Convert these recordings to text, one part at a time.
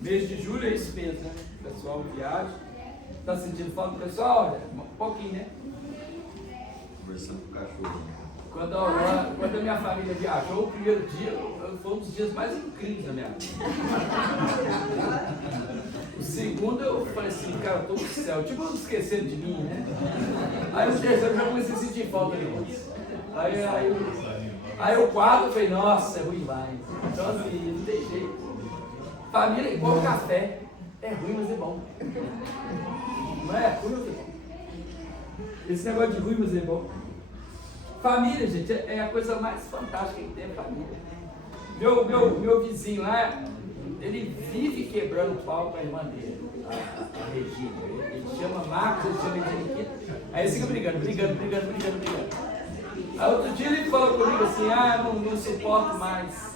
Mês de julho é isso mesmo, né? O pessoal viaja. Tá sentindo falta do pessoal? Olha, um pouquinho, né? Conversando com o cachorro. Quando a minha família viajou, o primeiro dia foi um dos dias mais incríveis da minha vida. O segundo eu falei assim, cara, eu tô no céu, tipo esquecendo de mim, né? Aí o terceiro eu já comecei a sentir falta de nós. Aí o quarto eu falei, nossa, é ruim demais. Então assim, não tem jeito. Família é igual café. É ruim, mas é bom. Não é ruim, mas é bom. Esse negócio de ruim, mas é bom. Família, gente, é a coisa mais fantástica que tem, a família. Meu vizinho lá, ele vive quebrando pau com a irmã dele, a Regina. Ele chama Marcos, ele chama Regina. Aí eles ficam brigando. Aí outro dia ele falou comigo assim, não suporto mais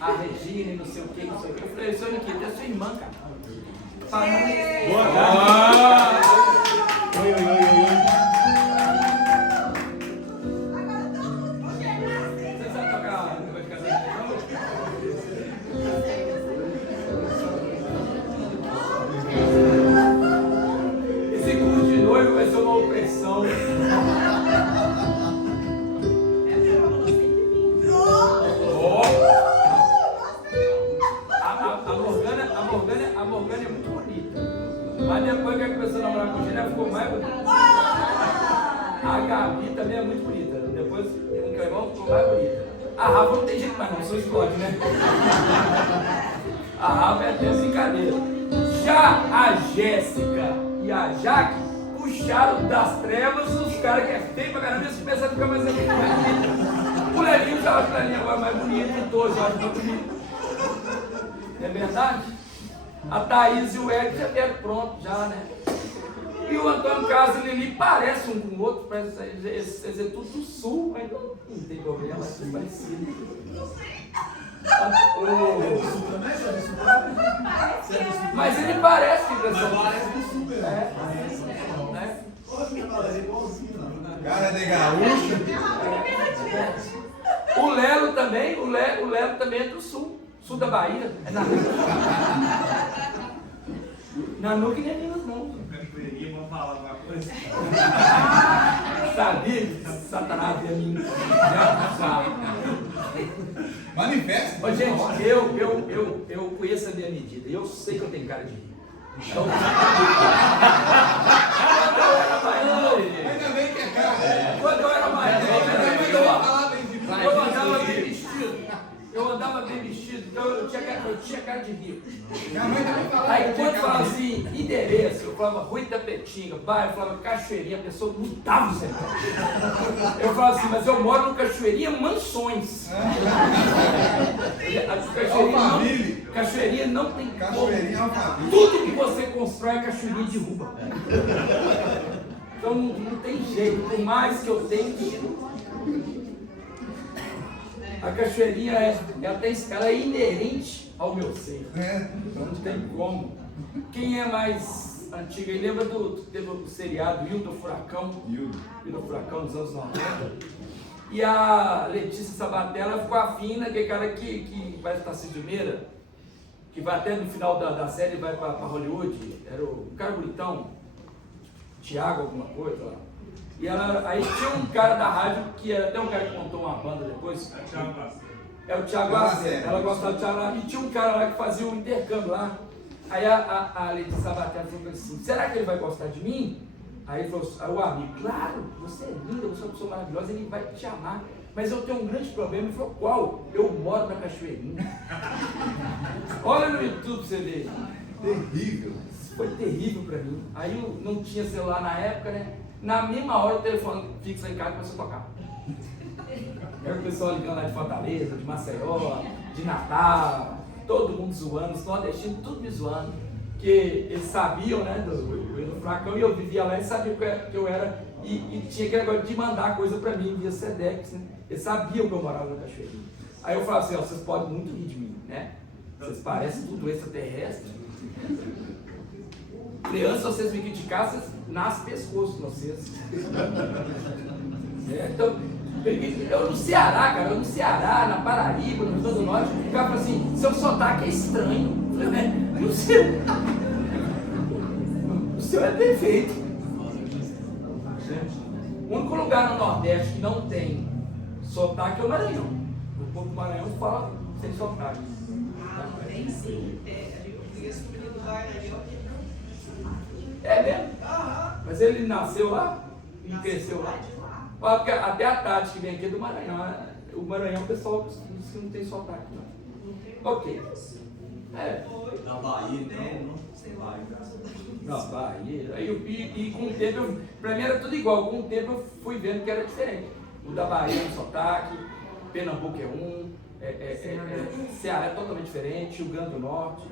a Regina e não sei o que. Eu falei, seu Nikita, é sua irmã, cara. Família. Boa! Oi. Esse curso de noivo vai ser uma opressão. A Morgana é muito bonita. Mas depois que ela começou a namorar com o Gênio, ela ficou mais bonita. A Gabi também é muito bonita. Depois com o Clebão ficou mais bonita. A Rafa não tem jeito mais não, só explode, né? A Rafa é até brincadeira. Já a Jéssica e a Jaque puxaram das trevas os caras que é feio pra caramba, eles começaram a ficar mais bonitos. O Lelinho já acha que o Lelinho agora é mais bonito, o Tô já acha mais bonito. É verdade? A Thaís e o Ed já vieram pronto, já, né? E o Antônio Carlos e o Lili parecem um com o outro, parece eles é tudo do sul, mas não tem problema, é tudo parecido. Mas ele parece que parece do sul, né? Cara de gaúcho. O Lelo também, o Lelo também é do sul da Bahia. É Nanuque nem é Minas, não. Vamos falar alguma coisa? Sabia que Satanás é mim. Manifesta. Ô, gente, eu conheço a minha medida. Eu sei que eu tenho cara de rico. Então, Ainda bem que é cara. quando eu era mais eu andava bem vestido, então eu tinha cara de rico. Minha mãe também falava. Aí quando falava assim, endereço, eu falava Rua Itapetinga, bairro, eu falava Cachoeirinha, a pessoa mudava o cenário. Eu falava assim, mas eu moro no Cachoeirinha Mansões. Cachoeirinha não tem Cachoeirinha como. Tudo que você constrói, Cachoeirinha derruba. Então não tem jeito, por mais que eu tenha. A Cachoeirinha ela é inerente ao meu ser. Não tem como. Quem é mais antigo aí lembra teve o seriado Hilda Furacão? Hilda Furacão dos anos 90. E a Letícia Sabatella ficou afim naquele cara que vai estar Cid Meira, que vai até no final da série, vai para Hollywood. Era o cara bonitão, Thiago alguma coisa lá. E aí tinha um cara da rádio, que era até um cara que montou uma banda depois. É o Thiago Lacerda. Ela gostava do Thiago Lacerda. E tinha um cara lá que fazia um intercâmbio lá. Aí a Letícia Sabatella falou assim, será que ele vai gostar de mim? Aí ele falou, aí o amigo, claro, você é linda, você é uma pessoa maravilhosa, ele vai te amar. Mas eu tenho um grande problema. Ele falou, qual? Eu moro na Cachoeirinha. Olha no YouTube pra você ver. Terrível. Foi terrível pra mim. Aí eu não tinha celular na época, né? Na mesma hora o telefone fixo em casa começou a tocar. Era o pessoal ligando lá de Fortaleza, de Maceió, de Natal, todo mundo zoando, os nordestinos tudo me zoando. Porque eles sabiam, né, do Furacão, e eu vivia lá, eles sabiam que eu era, e tinha aquele negócio de mandar coisa pra mim via Sedex, né? Eles sabiam que eu morava na Cachoeirinha. Aí eu falava assim, ó, vocês podem muito rir de mim, né? Vocês parecem tudo extraterrestre. Criança, vocês me criticar, vocês nascem pescoço de vocês. Então, Eu no Ceará, cara, na Paraíba, no Rio Grande do Norte, o cara fala assim, seu sotaque é estranho. Eu falei, não sei. O seu é perfeito. O único lugar no Nordeste que não tem sotaque é o Maranhão. O povo do Maranhão fala sem sotaque. Tem sim. Eu conheço o menino do Maranhão. É mesmo? Mas ele nasceu lá e cresceu lá. Porque até a Tati que vem aqui é do Maranhão. O Maranhão, o pessoal diz que não tem sotaque. Não. Ok. Na Bahia, então, Na Bahia. E com o tempo, pra mim era tudo igual. Com o tempo eu fui vendo que era diferente. O da Bahia é um sotaque, Pernambuco é um, Ceará é totalmente diferente, Rio Grande do Norte.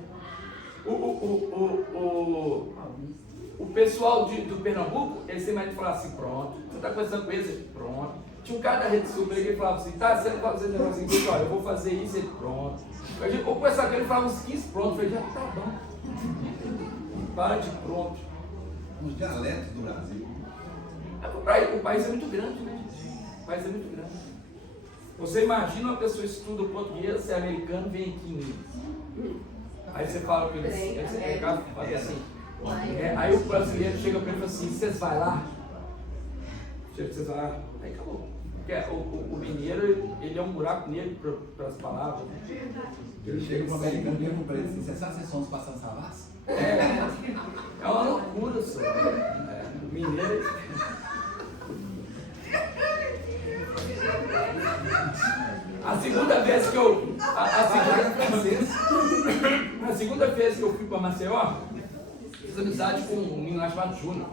O pessoal do Pernambuco, eles sempre vai falar assim, pronto, você está conversando com eles, pronto. Tinha um cara da Rede Sul que falava assim, tá, você não pode fazer negócio assim, olha, eu vou fazer isso, ele pronto. Eu conversava com ele, falava uns 15 pronto, eu falei, já tá bom. Para de pronto. Os dialetos do Brasil. O país é muito grande, né? O país é muito grande. Você imagina uma pessoa estuda o português, é americano, vem aqui em Minas. Aí você fala com eles, faz assim. Aí o brasileiro chega para ele e fala assim, vocês vão lá? Vocês vão lá? Aí acabou. Porque o mineiro, ele é um buraco negro para as palavras. Ele chega para o americano e pergunta para ele assim, você sabe se somos passando Savassi? É uma loucura só. O mineiro... A segunda vez que eu fui para Maceió, fiz amizade com um menino chamado Júnior.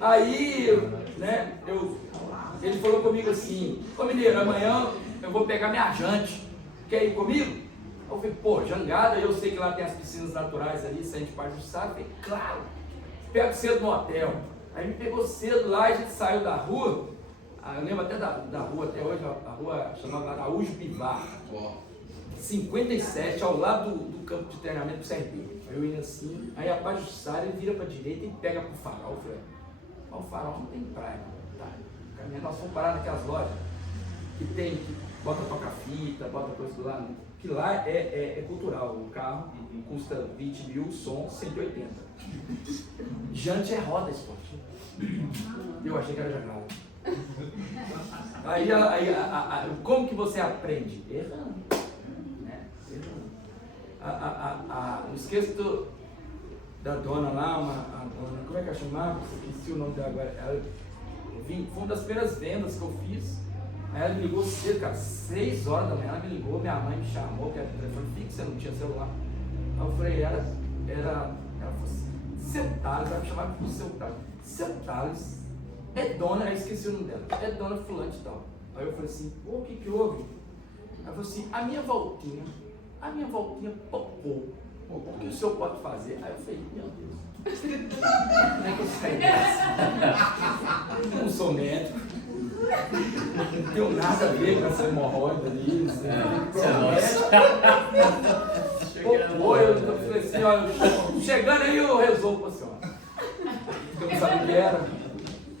Aí, né, ele falou comigo assim, ô mineiro, amanhã eu vou pegar minha jante, quer ir comigo? Eu falei, pô, Jangada, eu sei que lá tem as piscinas naturais ali, se a gente parte do sábado, eu falei, claro, pego cedo no hotel. Aí me pegou cedo lá, a gente saiu da rua. Eu lembro até da rua, até hoje, a rua chamava Araújo Bivar, 57, ao lado do campo de treinamento do CRB. Eu ia assim, aí a Pajussara, ele vira para a direita e pega pro farol. Eu falei, o farol não tem praia, tá? Nós fomos parar naquelas lojas que tem, que bota toca-fita, bota coisa do lado, que lá é cultural, o carro custa 20 mil, som 180. Jante é roda esportiva. Eu achei que era jangada. Aí, como que você aprende? Errando. Né? Errando. Não esqueço da dona lá, a dona, como é que ela chamava? Esqueci o nome dela agora. Foi uma das primeiras vendas que eu fiz. Aí ela me ligou cedo, cara, 6 horas da manhã, ela me ligou, minha mãe me chamou, que era telefone fixo, eu não tinha celular. Aí eu falei, ela falou assim, seu Thales, vai me chamar por seu Thales, é dona, aí esqueci o nome dela, é dona fulante e tal. Aí eu falei assim, pô, o que houve? Aí ela falou assim, a minha voltinha popou. O que o senhor pode fazer? Aí eu falei, meu Deus, como é que eu saio dessa? Não sou médico, não tenho nada a ver com essa hemorroida ali, popou, eu falei assim, olha, chegando aí eu resolvo pra senhora. Eu não sabia o que era.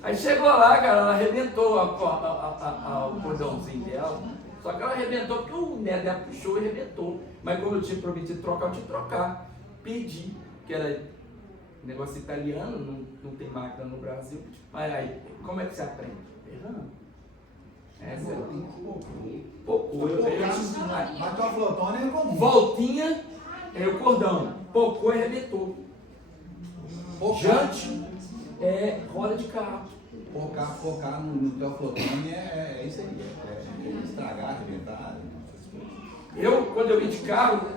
Aí chegou lá, cara, ela arrebentou o cordãozinho dela. Só que ela arrebentou porque o neto dela puxou e arrebentou. Mas como eu tinha prometido trocar, eu tinha que trocar. Pedi, que era negócio italiano, não tem máquina no Brasil. Mas aí, como é que você aprende? Errando. Pocou. Mas tua flotona é comum. Voltinha, é o cordão. Pocou e arrebentou. Jante é roda de carro. Focar no teu flotone é isso aí, é estragar, arrebentar, essas coisas. Quando eu vim de carro,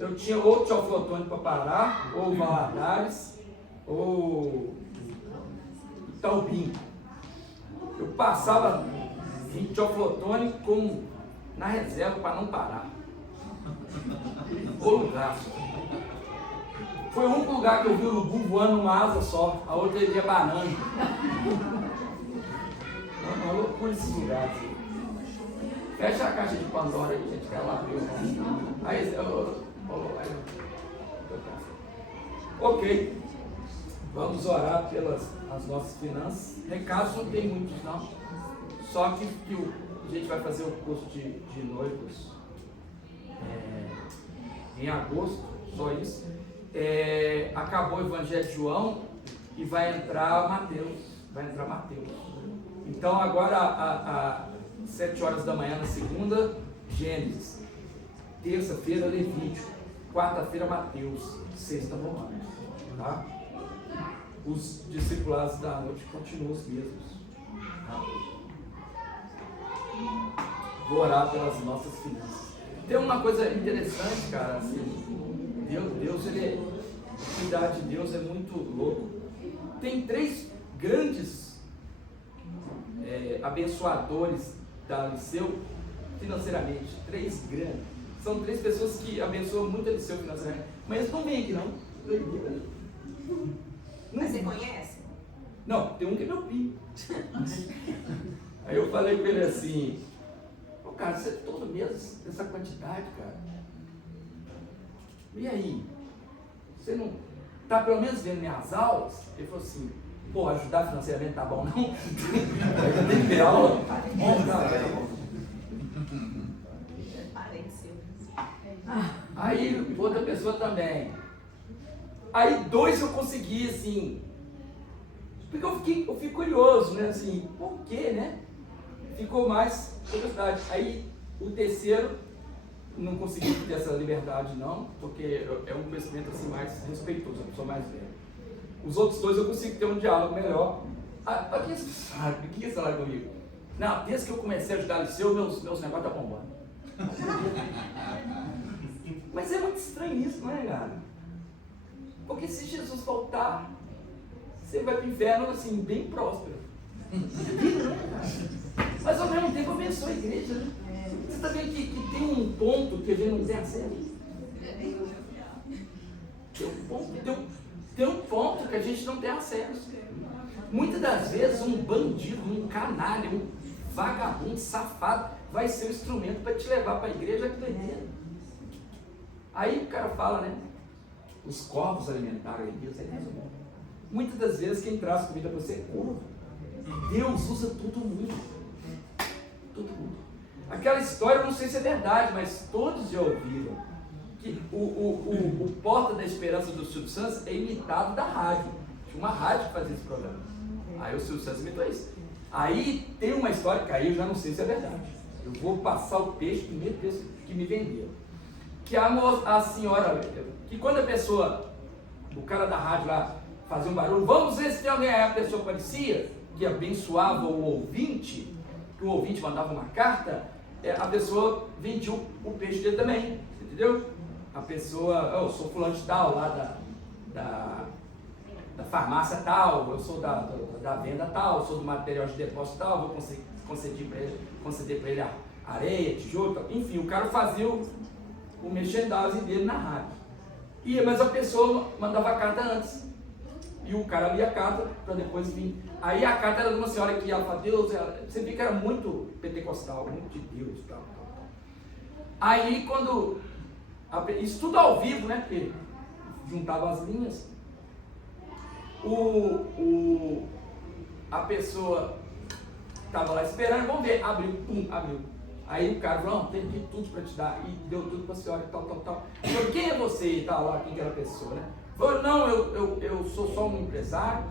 eu tinha ou teoflotone para parar, ou Valadares, ou Itaubim. Eu passava teoflotone na reserva para não parar. O lugar. Foi o único lugar que eu vi o urubu voando numa asa só, a outra ele ia banana. Uma loucura esses lugares. Fecha a caixa de Pandora aí, gente, que ela abriu. Aí, ok, vamos orar pelas as nossas finanças. Recados não tem muitos, não. Só que a gente vai fazer o curso de noivos em agosto, só isso. Acabou o Evangelho de João e vai entrar Mateus. Então agora às 7 horas da manhã na segunda, Gênesis. Terça-feira, Levítico. Quarta-feira, Mateus. Sexta, Romanos. Tá? Os discipulados da noite continuam os mesmos. Tá? Vou orar pelas nossas finanças. Tem uma coisa interessante, cara, assim, Deus, a cuidar de Deus é muito louco. Tem 3 grandes abençoadores da Liceu financeiramente, 3 grandes. São 3 pessoas que abençoam muito a Liceu financeiramente, mas eles não vêm aqui não. Mas você conhece? Não, tem um que é meu primo. Aí eu falei com ele assim, cara, você todo mês essa quantidade, cara. E aí? Você não está pelo menos vendo minhas aulas? Ele falou assim, pô, ajudar financeiramente tá bom não? Aí tem que ver aula. Aí outra pessoa também. Aí 2 eu consegui, assim, porque eu fiquei curioso, né, assim, por quê, né? Ficou mais curiosidade. Aí o terceiro não consegui ter essa liberdade não, porque é um conhecimento assim mais respeitoso, a pessoa mais velha. Os outros 2 eu consigo ter um diálogo melhor. Quem sabe comigo? Não, desde que eu comecei a ajudar o Liceu, meus negócios estão bombando. Mas é muito estranho isso, não é, cara? Porque se Jesus voltar, você vai para o inferno assim, bem próspero. Mas ao mesmo tempo abençoa a igreja, né? Você está vendo que tem um ponto que a gente não tem acesso? Tem um ponto que a gente não tem acesso. Muitas das vezes um bandido, um canalha, um vagabundo, um safado, vai ser o instrumento para te levar para a igreja que doideira. Aí o cara fala, né? Os corvos alimentaram Elias. Muitas das vezes quem traz comida para você é corvo. Deus usa todo mundo. Todo mundo. Aquela história, eu não sei se é verdade, mas todos já ouviram que o Porta da Esperança do Silvio Santos é imitado da rádio. Tinha uma rádio que fazia esse programa. Aí o Silvio Santos imitou isso. Aí tem uma história que aí eu já não sei se é verdade. Eu vou passar o peixe, o primeiro peixe que me vendeu. Que a senhora, que quando a pessoa, o cara da rádio lá, fazia um barulho, vamos ver se tem alguém, aí a pessoa aparecia, que abençoava o ouvinte, que o ouvinte mandava uma carta, a pessoa vendia o peixe dele também, entendeu? A pessoa, eu sou fulano de tal, lá da farmácia tal, eu sou da venda tal, eu sou do material de depósito tal, vou conceder para ele areia, tijolo, tal. Enfim, o cara fazia o merchandising dele na rádio. Mas a pessoa mandava a carta antes. E o cara lia a carta para depois vir. Aí a carta era de uma senhora que ela falava, Deus, você vê que era muito pentecostal, muito de Deus, tal. Aí quando, isso tudo ao vivo, né, porque juntava as linhas, a pessoa estava lá esperando, vamos ver, abriu. Aí o cara falou, não, tem aqui tudo para te dar, e deu tudo para a senhora, tal. Falei, quem é você e tal, lá, quem que era a pessoa, né? Falei, não, eu sou só um empresário,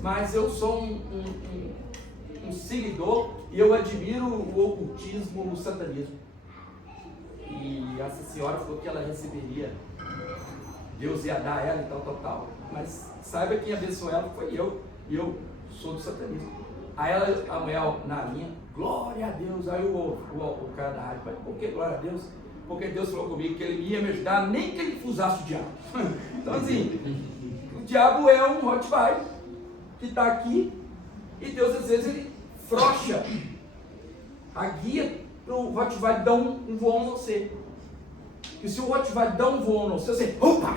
mas eu sou um seguidor e eu admiro o ocultismo, o satanismo. E essa senhora falou que ela receberia, Deus ia dar a ela e tal. Mas saiba que quem abençoou ela foi eu, e eu sou do satanismo. Aí a mulher na linha, glória a Deus. Aí o cara da rádio, por que glória a Deus? Porque Deus falou comigo que ele ia me ajudar, nem que ele usasse o diabo. Então assim, o diabo é um Rottweiler que está aqui e Deus às vezes ele frouxa a guia para o Rottweiler dar um voão em você. E se o Rottweiler dá um voão em você, opa!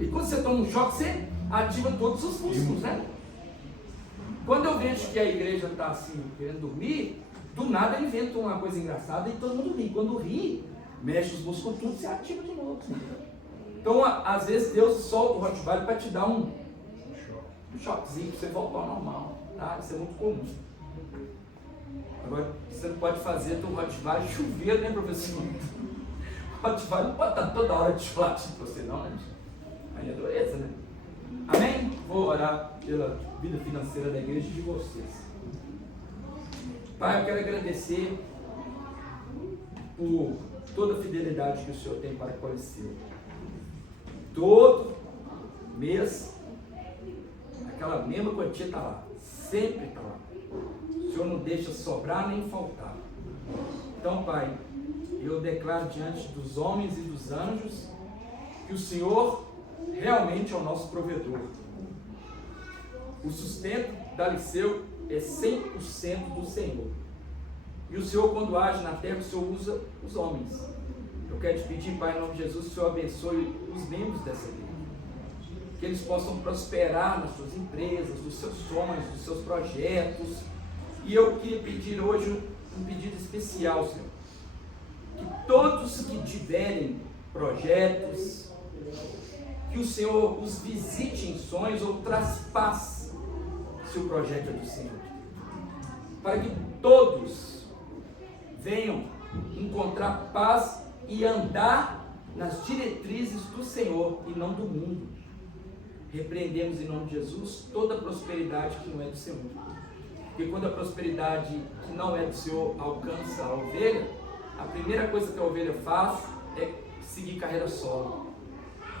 E quando você toma um choque, você ativa todos os músculos, né? Quando eu vejo que a igreja está assim, querendo dormir, do nada eu invento uma coisa engraçada e todo mundo ri. Quando ri, mexe os músculos tudo, você ativa de novo. Então, às vezes, Deus solta o Rottweiler para te dar um choquezinho, para você voltar ao normal. Tá? Isso é muito comum. Agora, você não pode fazer do Rottweiler chuveiro, né, professor? O Rottweiler não pode estar toda hora de chocolate para você, não, né? Aí é dureza, né? Amém? Vou orar pela vida financeira da igreja e de vocês. Pai, eu quero agradecer por toda a fidelidade que o Senhor tem para com o seu. Todo mês, aquela mesma quantia está lá, sempre está lá. O Senhor não deixa sobrar nem faltar. Então, Pai, eu declaro diante dos homens e dos anjos que o Senhor realmente é o nosso provedor. O sustento da Liceu é 100% do Senhor. E o Senhor, quando age na terra, o Senhor usa os homens. Eu quero te pedir, Pai, em nome de Jesus, que o Senhor abençoe os membros dessa igreja. Que eles possam prosperar nas suas empresas, nos seus sonhos, nos seus projetos. E eu queria pedir hoje um pedido especial, Senhor. Que todos que tiverem projetos, que o Senhor os visite em sonhos ou traspasse se o projeto é do Senhor. Para que todos venham encontrar paz e andar nas diretrizes do Senhor e não do mundo. Repreendemos em nome de Jesus toda a prosperidade que não é do Senhor. Porque quando a prosperidade que não é do Senhor alcança a ovelha, a primeira coisa que a ovelha faz é seguir carreira solo.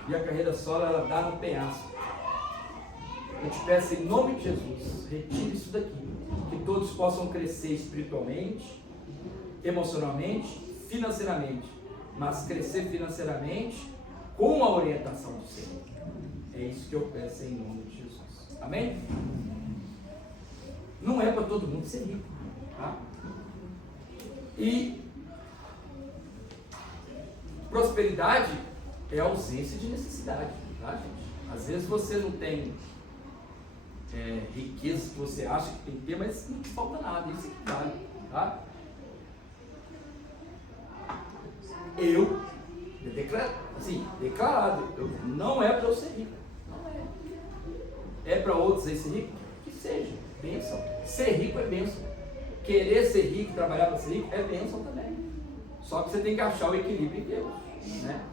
E a carreira solo ela dá no penhasco. Eu te peço em nome de Jesus, retire isso daqui. Que todos possam crescer espiritualmente, emocionalmente, financeiramente. Mas crescer financeiramente com a orientação do Senhor. É isso que eu peço em nome de Jesus. Amém? Não é para todo mundo ser rico. Tá? E prosperidade é ausência de necessidade. Tá, gente? Às vezes você não tem riquezas que você acha que tem que ter, mas não te falta nada. Isso que vale. Tá? Eu declarado, não é para eu ser rico. Não é. É para outros aí ser rico? Que seja, bênção. Ser rico é bênção. Querer ser rico, trabalhar para ser rico é bênção também. Só que você tem que achar o equilíbrio em Deus, né?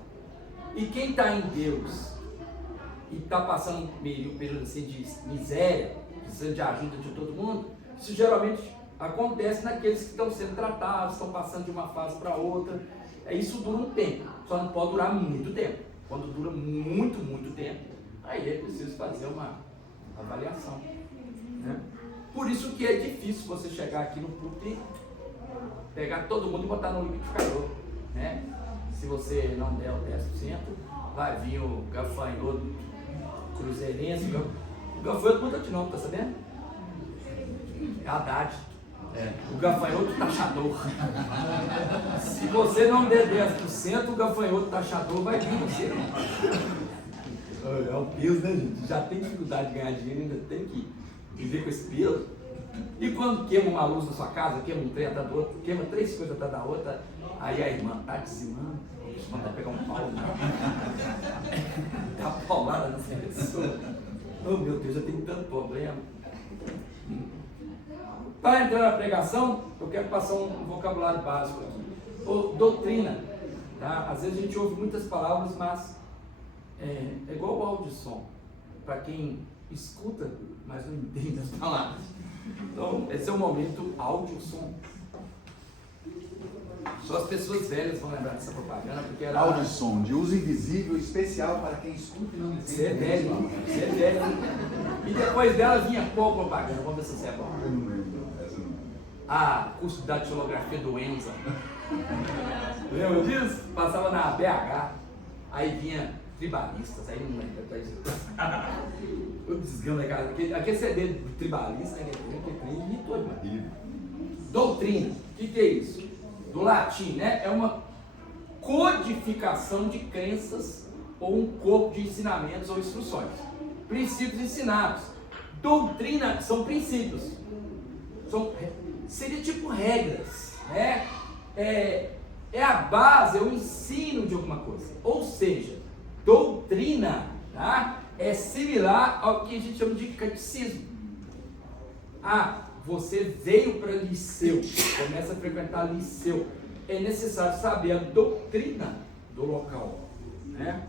E quem está em Deus e está passando um período assim de miséria, precisando de ajuda de todo mundo, isso geralmente acontece naqueles que estão sendo tratados, estão passando de uma fase para outra. Isso dura um tempo, só não pode durar muito tempo. Quando dura muito tempo, aí é preciso fazer uma avaliação, né? Por isso que é difícil você chegar aqui no púlpito, pegar todo mundo e botar no liquidificador, né? Se você não der o 10%, vai vir o gafanhoto cruzeirense. O gafanhoto não está de novo, tá sabendo? É Haddad. O gafanhoto taxador. Se você não der 10%, o gafanhoto taxador vai vir você. É o peso, né, gente? Já tem dificuldade de ganhar dinheiro, ainda tem que viver com esse peso. E quando queima uma luz na sua casa, queima um trem atrás do outro, queima 3 coisas atrás da outra, aí a irmã tá dizimando, a irmã tá pegando um pau, dá paulada nessa pessoa. Oh meu Deus, eu tenho tanto problema. Para entrar na pregação, eu quero passar um vocabulário básico aqui. Doutrina. Tá? Às vezes a gente ouve muitas palavras, mas é igual o áudio som. Para quem escuta, mas não entende as palavras. Então, esse é o momento áudio-som. Só as pessoas velhas vão lembrar dessa propaganda, porque era... Áudio-som, de uso invisível, especial para quem escuta e não entende. Você é velho, você é velho. E depois dela vinha qual propaganda? Vamos ver se você é bom. Eu não lembro. Curso de datilografia do Enza. Lembra disso? Passava na BH, aí vinha tribalistas, aí não lembro. O desgama, cara. Aquele CD do tribalista, né? Que imitou demais. Doutrina, o que é isso? Do latim, né? É uma codificação de crenças ou um corpo de ensinamentos ou instruções. Princípios ensinados. Doutrina são princípios. Seria tipo regras, né? É a base, é o ensino de alguma coisa. Ou seja, doutrina, tá? É similar ao que a gente chama de catecismo. você veio para Liceu, começa a frequentar Liceu, é necessário saber a doutrina do local, né?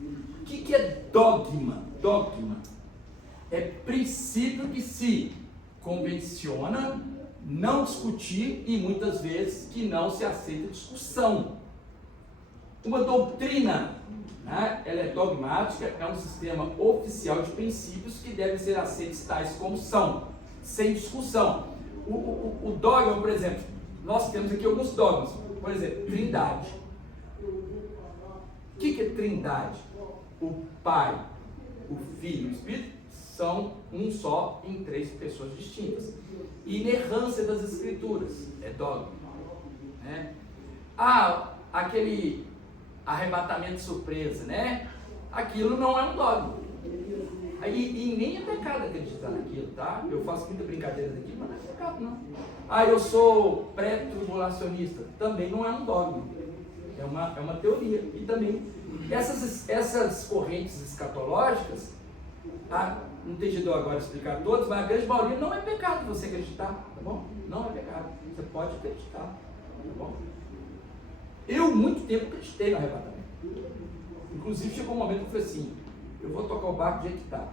O que é dogma? Dogma é princípio que se convenciona não discutir e muitas vezes que não se aceita discussão. Uma doutrina, né, ela é dogmática, é um sistema oficial de princípios que devem ser aceitos tais como são, sem discussão. O dogma, por exemplo, nós temos aqui alguns dogmas, por exemplo, trindade. O que é trindade? O Pai, o Filho e o Espírito são um só em três pessoas distintas. Inerrância das Escrituras é dogma, né? Aquele arrebatamento de surpresa, né? Aquilo não é um dogma. E nem é pecado acreditar naquilo, tá? Eu faço muita brincadeira daqui, mas não é pecado, não. Eu sou pré-tribulacionista, também não é um dogma. É uma teoria. E também, essas correntes escatológicas, não tem jeito agora de explicar todas, mas a grande maioria não é pecado você acreditar, tá bom? Não é pecado. Você pode acreditar, tá bom? Eu, muito tempo, acreditei no arrebatamento. Inclusive, chegou um momento que eu falei assim, eu vou tocar o barco do jeito que está.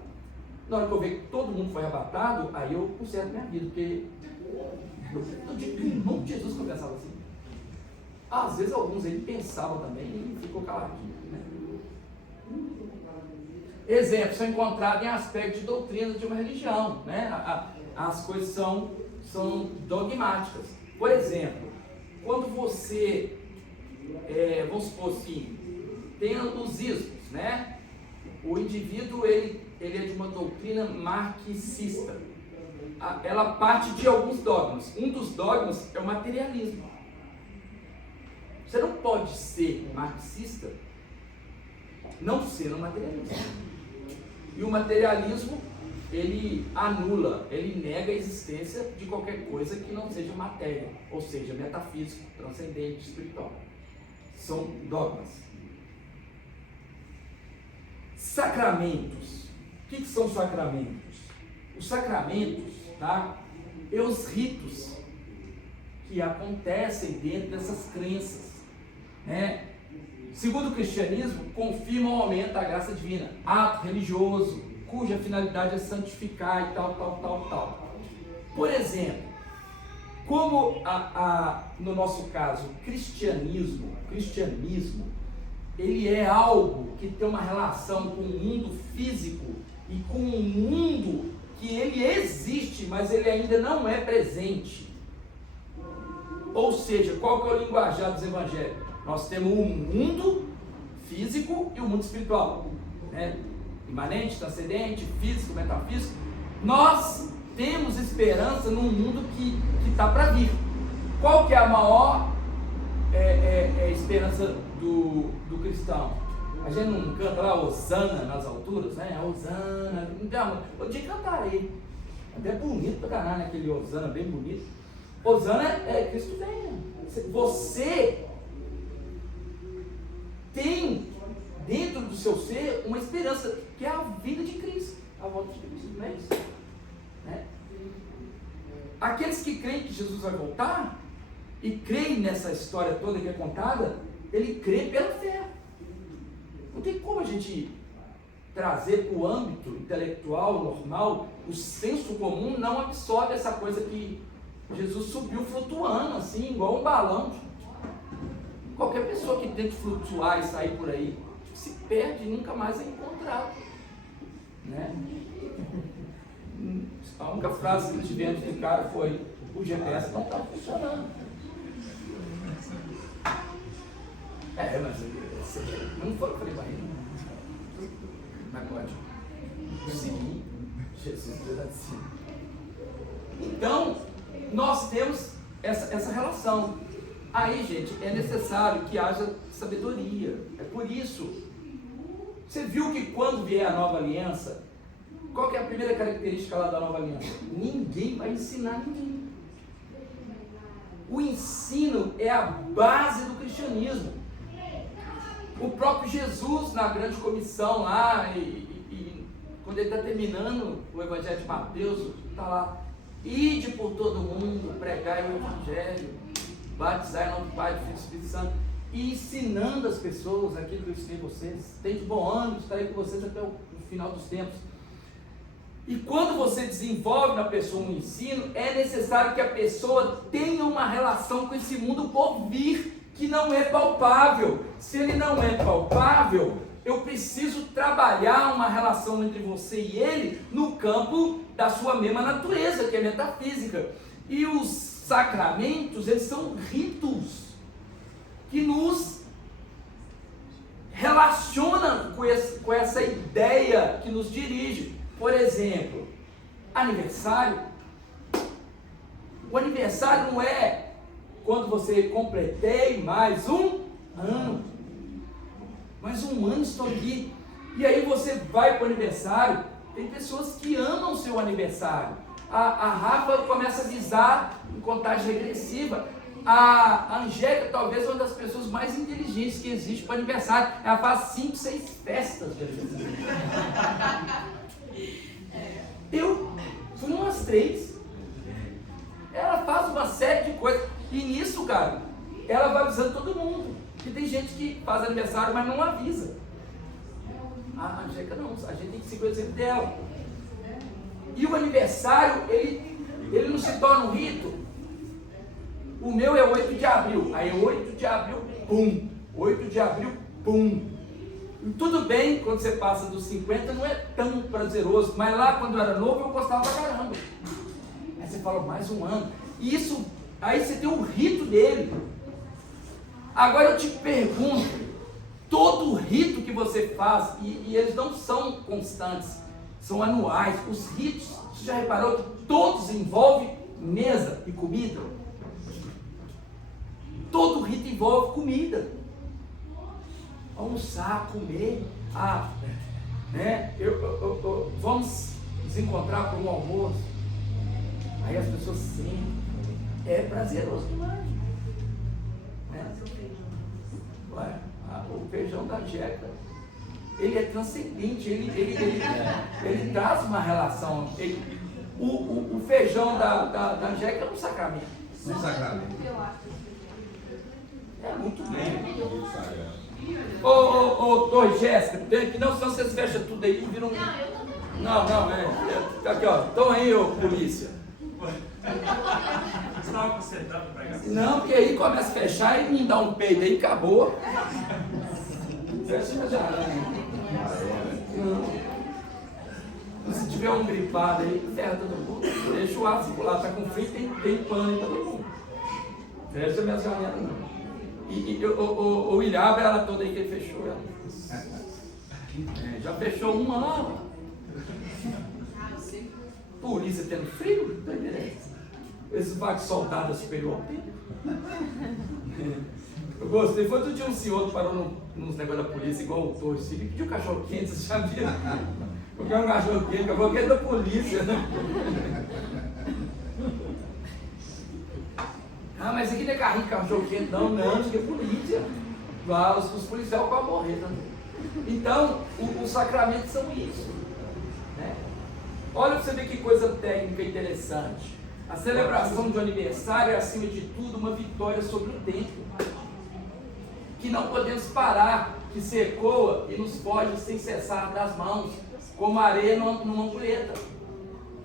Na hora que eu ver que todo mundo foi arrebatado, aí eu conserto minha vida, porque eu digo que o irmão de Jesus que eu pensava assim. Às vezes alguns aí pensavam também e ficou caladinho, né? Exemplos são encontrados em aspectos de doutrina de uma religião, né? As coisas são dogmáticas. Por exemplo, quando você, vamos supor assim, tem os ismos, né? O indivíduo, ele é de uma doutrina marxista. Ela parte de alguns dogmas. Um dos dogmas é o materialismo. Você não pode ser marxista não sendo materialista. E o materialismo, ele anula, ele nega a existência de qualquer coisa que não seja matéria, ou seja, metafísico, transcendente, espiritual. São dogmas. Sacramentos. O que são sacramentos? Os sacramentos, tá? É os ritos que acontecem dentro dessas crenças, né? Segundo o cristianismo, confirma ou aumenta a graça divina. Ato religioso, cuja finalidade é santificar e tal. Por exemplo, como no nosso caso, o cristianismo, ele é algo que tem uma relação com o mundo físico e com um mundo que ele existe, mas ele ainda não é presente. Ou seja, qual que é o linguajar dos evangelhos? Nós temos o mundo físico e o mundo espiritual, né? Imanente, transcendente, físico, metafísico. Nós temos esperança num mundo que está para vir. Qual que é a maior esperança do cristão? A gente não canta lá Hosana nas alturas, né? Hosana, então, eu tinha que cantar aí. Até bonito pra caralho, né? Aquele Hosana bem bonito. Hosana é Cristo venha. Você tem dentro do seu ser uma esperança, que é a vida de Cristo, a volta de Cristo, não é isso? Né? Aqueles que creem que Jesus vai voltar e creem nessa história toda que é contada, ele crê pela fé. Não tem como a gente trazer para o âmbito intelectual, normal, o senso comum não absorve essa coisa que Jesus subiu flutuando, assim, igual um balão. Qualquer pessoa que tente flutuar e sair por aí, se perde e nunca mais é encontrado, né? A única frase que tivemos do cara foi: o GPS não está funcionando. Mas não foi o que eu falei para ele. Mas pode. Sim, Jesus Deus assim. Então, nós temos essa relação. Aí, gente, é necessário que haja sabedoria. É por isso. Você viu que quando vier a nova aliança, qual que é a primeira característica lá da nova aliança? Ninguém vai ensinar ninguém. O ensino é a base do cristianismo. O próprio Jesus, na grande comissão lá, e quando ele está terminando o Evangelho de Mateus, está lá: ide por todo mundo, pregai o Evangelho, batizar em nome do Pai, do Filho e do Espírito Santo, e ensinando as pessoas aquilo que eu ensinei vocês. Tem de bom ânimo, estarei com vocês até o final dos tempos. E quando você desenvolve na pessoa um ensino, é necessário que a pessoa tenha uma relação com esse mundo por vir, que não é palpável. Se ele não é palpável, eu preciso trabalhar uma relação entre você e ele no campo da sua mesma natureza, que é metafísica. E os sacramentos, eles são ritos que nos relacionam com essa ideia que nos dirige. Por exemplo, aniversário. O aniversário não é quando você completei mais um ano. Mais um ano estou aqui. E aí você vai para o aniversário. Tem pessoas que amam o seu aniversário. A Rafa começa a avisar em contagem regressiva. A Angélica talvez é uma das pessoas mais inteligentes que existe para o aniversário. Ela faz 5, 6 festas de aniversário. Eu fui umas 3. Ela faz uma série de coisas. E nisso, cara, ela vai avisando todo mundo. Porque tem gente que faz aniversário, mas não avisa. A Angélica não, a gente tem que seguir o exemplo dela. E o aniversário, ele não se torna um rito. O meu é 8 de abril. Aí 8 de abril, pum. 8 de abril, pum. E tudo bem, quando você passa dos 50 não é tão prazeroso, mas lá quando eu era novo eu gostava pra caramba. Aí você fala, mais um ano. E isso, aí você tem o rito dele. Agora eu te pergunto, todo rito que você faz, e eles não são constantes, são anuais, os ritos, você já reparou que todos envolvem mesa e comida? Todo rito envolve comida. Almoçar, comer, vamos nos encontrar para um almoço. Aí as pessoas sentam, é prazeroso demais. O feijão da Angélica, ele é transcendente, ele traz uma relação. O feijão da Angélica é um sacramento. Um sacramento. É muito bem. Ô, Torre Jéssica, que não, senão vocês fecham tudo aí e viram. Não, aqui, ó. Então aí, ô polícia. Você estava consertando para cá? Não, porque aí começa a fechar e me dá um peido aí, acabou. Fecha já. Se tiver um gripado aí, ferra todo mundo. Deixa o ar circular, tá com frio, tem pano em todo mundo. Fecha minhas janelas não. E o Ilhaba, ela toda aí que ele fechou ela. Já fechou uma lá. Polícia tendo frio, tá entendendo? Esse vago soldado superior ao tempo. Eu gostei, foi outro dia um senhor que parou nos negócios da polícia, igual o Torres Filho, e pediu cachorro quente, vocês já viram? Eu quero um cachorro quente, cachorro quente da polícia, né? Mas aqui não é carrinho de cachorro quente, não, isso aqui é polícia. Lá, os policiais vão morrer também. Então, os sacramentos são isso. Né? Olha para você ver que coisa técnica interessante. A celebração de um aniversário é, acima de tudo, uma vitória sobre o tempo. Que não podemos parar, que se ecoa e nos foge sem cessar das mãos, como areia numa ampulheta.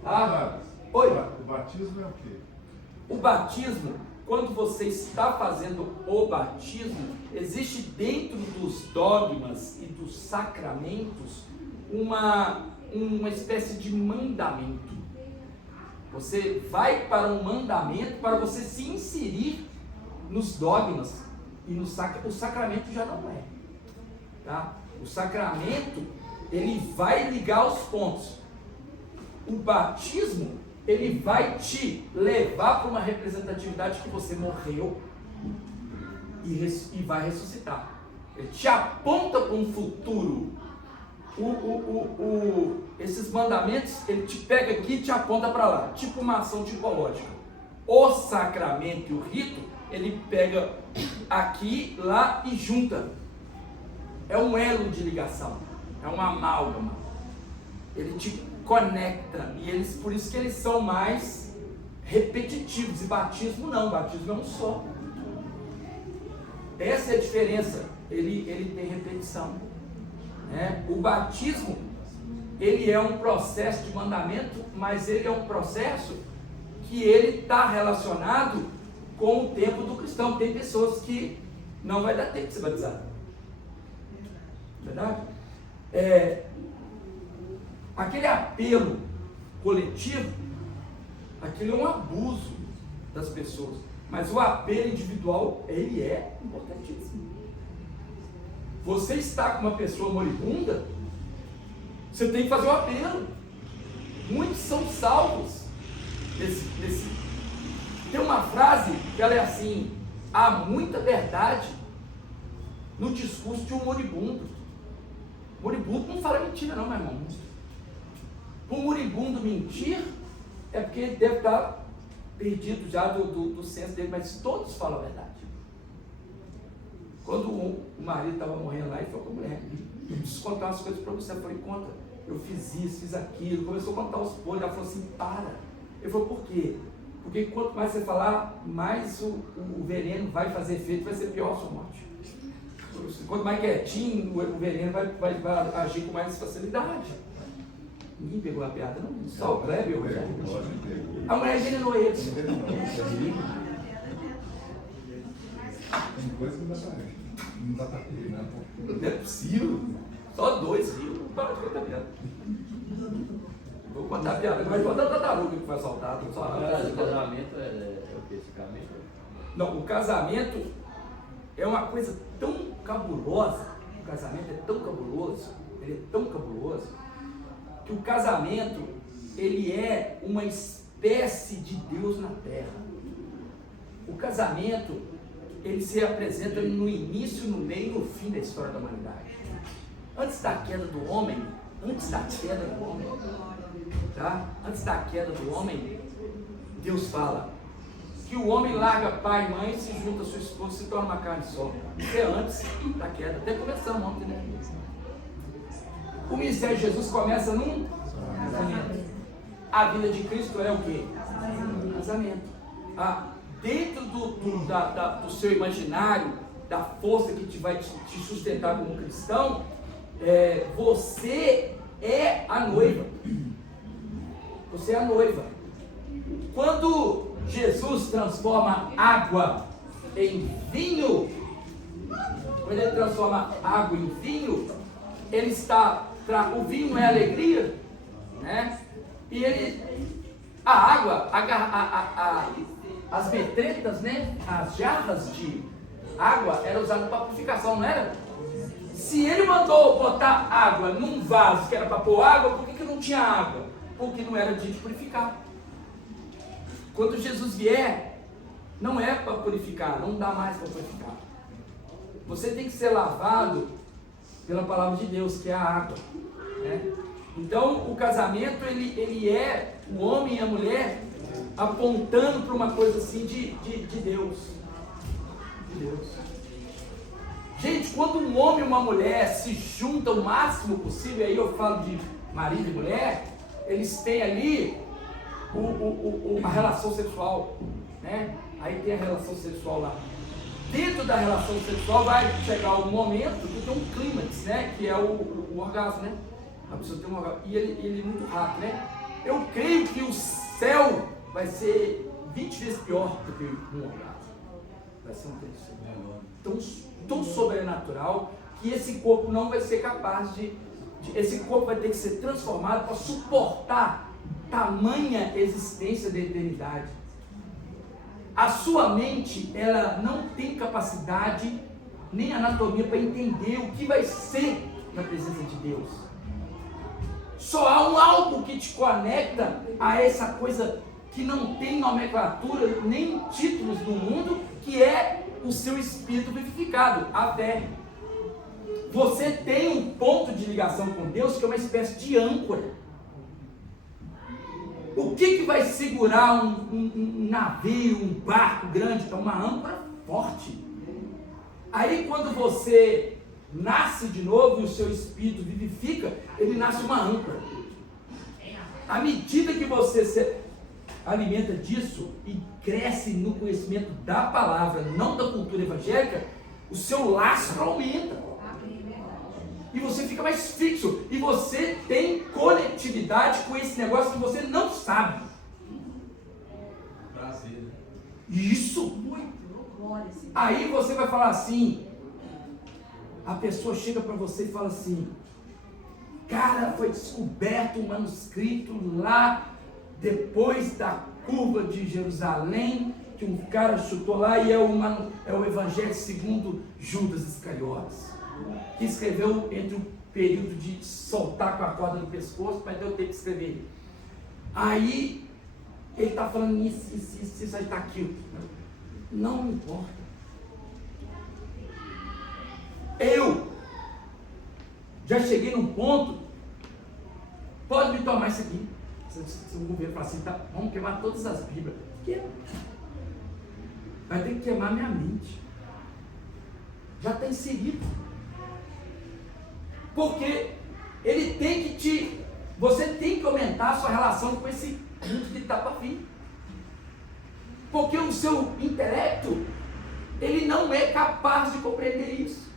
Tá? Oi? O batismo é o quê? O batismo, quando você está fazendo o batismo, existe dentro dos dogmas e dos sacramentos uma espécie de mandamento. Você vai para um mandamento para você se inserir nos dogmas e no o sacramento já não é. Tá? O sacramento, ele vai ligar os pontos. O batismo, ele vai te levar para uma representatividade que você morreu e vai ressuscitar. Ele te aponta para um futuro. Esses mandamentos, ele te pega aqui e te aponta para lá, tipo uma ação tipológica. O sacramento e o rito, ele pega aqui, lá e junta. É um elo de ligação, é uma amálgama. Ele te conecta, e por isso que eles são mais repetitivos, e batismo não, batismo é um só. Essa é a diferença, ele tem repetição. Né? O batismo, ele é um processo de mandamento, mas ele é um processo que ele está relacionado com o tempo do cristão. Tem pessoas que não vai dar tempo de ser batizado. Verdade? Aquele apelo coletivo, aquilo é um abuso das pessoas. Mas o apelo individual, ele é importantíssimo. Você está com uma pessoa moribunda, você tem que fazer o apelo. Muitos são salvos. Tem uma frase que ela é assim: há muita verdade no discurso de um moribundo. Moribundo não fala mentira não, meu irmão. O moribundo mentir é porque ele deve estar perdido já do senso dele, mas todos falam a verdade. Quando o marido estava morrendo lá, ele falou com a mulher: eu preciso contar umas coisas para você. Eu falei: conta. Eu fiz isso, fiz aquilo. Começou a contar os podres. Ela falou assim: para. Ele falou: por quê? Porque quanto mais você falar, mais o veneno vai fazer efeito, vai ser pior a sua morte. Quanto mais quietinho, o veneno vai agir com mais facilidade. Ninguém pegou a piada, não? Só o Kleber. A mulher envenenou ele. Tem coisa que não dá pra ter, né? Não é possível. Só 2 rios. Não para de contar piada. Vou contar piada, mas conta a tartaruga que foi assaltada. O casamento é o que? Esse casamento? Não, o casamento é uma coisa tão cabulosa. O casamento é tão cabuloso. Ele é tão cabuloso que o casamento, ele é uma espécie de Deus na terra. O casamento, ele se apresenta no início, no meio e no fim da história da humanidade. Antes da queda do homem, tá? Antes da queda do homem, Deus fala que o homem larga pai e mãe, se junta a sua esposa, se torna uma carne só. Isso é antes da queda. Até começamos ontem, né? O ministério de Jesus começa num casamento. A vida de Cristo é o quê? Casamento. Dentro do seu imaginário, da força que vai te sustentar como cristão, você é a noiva. Você é a noiva. Quando Jesus transforma água em vinho, quando ele transforma água em vinho, ele está... O vinho é alegria, né? E a água, as metretas, né? As jarras de água eram usadas para purificação, não era? Se ele mandou botar água num vaso que era para pôr água, por que não tinha água? Porque não era dia de purificar. Quando Jesus vier, não é para purificar, não dá mais para purificar. Você tem que ser lavado pela palavra de Deus, que é a água, né? Então o casamento, ele é o homem e a mulher apontando para uma coisa assim de Deus. De Deus. Gente, quando um homem e uma mulher se juntam o máximo possível, aí eu falo de marido e mulher, eles têm ali a relação sexual, né? Aí tem a relação sexual lá. Dentro da relação sexual vai chegar um momento que tem um clímax, né? Que é o orgasmo, né? A pessoa tem um orgasmo. E ele é muito rápido, né? Eu creio que o céu vai ser 20 vezes pior do que um orgasmo. Vai ser um texto tão sobrenatural que esse corpo não vai ser capaz esse corpo vai ter que ser transformado para suportar tamanha existência da eternidade. A sua mente, ela não tem capacidade nem anatomia para entender o que vai ser na presença de Deus. Só há algo que te conecta a essa coisa que não tem nomenclatura nem títulos do mundo, que é o seu espírito vivificado, a fé. Você tem um ponto de ligação com Deus que é uma espécie de âncora. O que vai segurar um navio, um barco grande? É uma âncora forte. Aí quando você nasce de novo e o seu espírito vivifica, ele nasce uma âncora. À medida que você alimenta disso e cresce no conhecimento da palavra, não da cultura evangélica, o seu lastro aumenta. E você fica mais fixo. E você tem conectividade com esse negócio que você não sabe. Prazer. Isso. Aí você vai falar assim, a pessoa chega para você e fala assim, cara, foi descoberto um manuscrito lá depois da curva de Jerusalém, que um cara chutou lá e é o Evangelho segundo Judas Iscariotes, que escreveu entre o período de soltar com a corda no pescoço, mas deu tempo de escrever. Aí ele está falando isso aí está aqui. Não importa. Eu já cheguei num ponto, pode me tomar isso aqui. Se o governo falar assim, tá, vamos queimar todas as Bíblias. Queima. Vai ter que queimar minha mente. Já está inserido. Porque ele tem que você tem que aumentar a sua relação com esse mundo que está para vir. Porque o seu intelecto, ele não é capaz de compreender isso.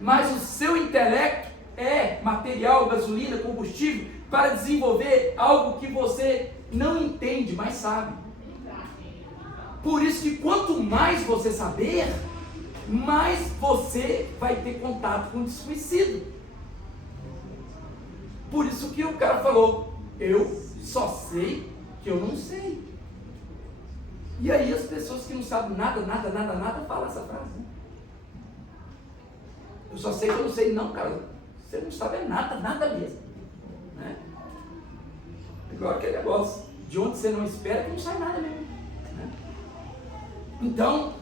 Mas o seu intelecto é material, gasolina, combustível para desenvolver algo que você não entende, mas sabe. Por isso que quanto mais você saber, mais você vai ter contato com o desconhecido. Por isso que o cara falou, eu só sei que eu não sei. E aí as pessoas que não sabem nada falam essa frase. Eu só sei que eu não sei. Não, cara, você não sabe nada mesmo. Né? Igual aquele negócio, de onde você não espera que não sai nada mesmo. Né? Então,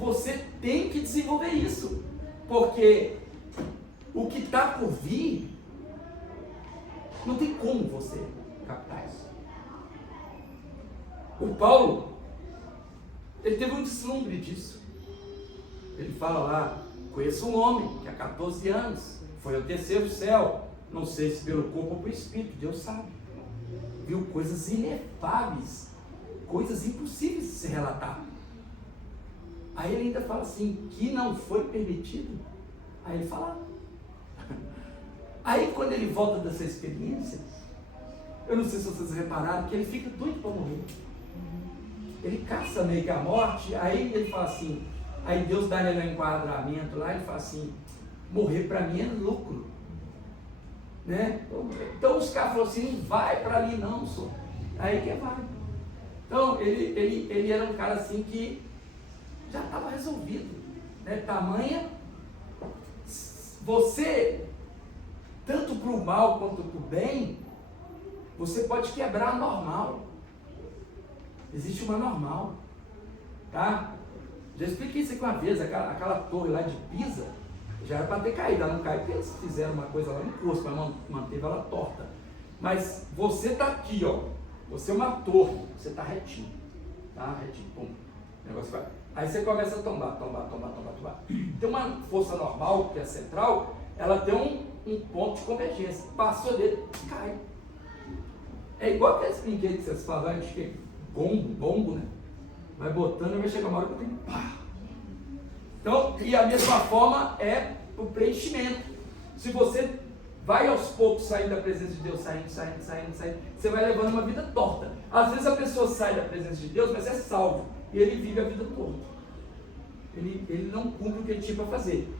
você tem que desenvolver isso. Porque o que está por vir, não tem como você captar isso. O Paulo, ele teve um deslumbre disso. Ele fala lá, conheço um homem que há 14 anos foi ao terceiro céu, não sei se pelo corpo ou pelo espírito, Deus sabe. Viu coisas inefáveis, coisas impossíveis de se relatar. Aí ele ainda fala assim, que não foi permitido. Aí ele fala. Aí quando ele volta dessa experiência, eu não sei se vocês repararam, que ele fica doido para morrer. Ele caça meio que a morte, aí ele fala assim, aí Deus dá ele um enquadramento lá, ele fala assim, morrer para mim é lucro. Né? Então os caras falaram assim, não vai para ali não, senhor. Aí que vai. Então ele era um cara assim que já estava resolvido. Né? Tamanha, você, tanto para o mal quanto para o bem, você pode quebrar a normal. Existe uma normal, tá? Já expliquei isso aqui uma vez, aquela torre lá de Pisa, já era para ter caído, ela não caiu porque eles fizeram uma coisa lá no curso, mas manteve ela torta. Mas você está aqui, ó, você é uma torre, você está retinho, tá? Retinho, pum, o negócio vai. Aí você começa a tombar. Tem uma força normal, que é central, ela tem um ponto de convergência, passou dele, cai. É igual aqueles brinquedos que vocês falam, acho que bombo, né? Vai botando e vai chegar uma hora que eu tenho pá. Então, e a mesma forma é o preenchimento. Se você vai aos poucos saindo da presença de Deus, saindo, você vai levando uma vida torta. Às vezes a pessoa sai da presença de Deus, mas é salvo, e ele vive a vida torta. Ele não cumpre o que ele tinha para fazer.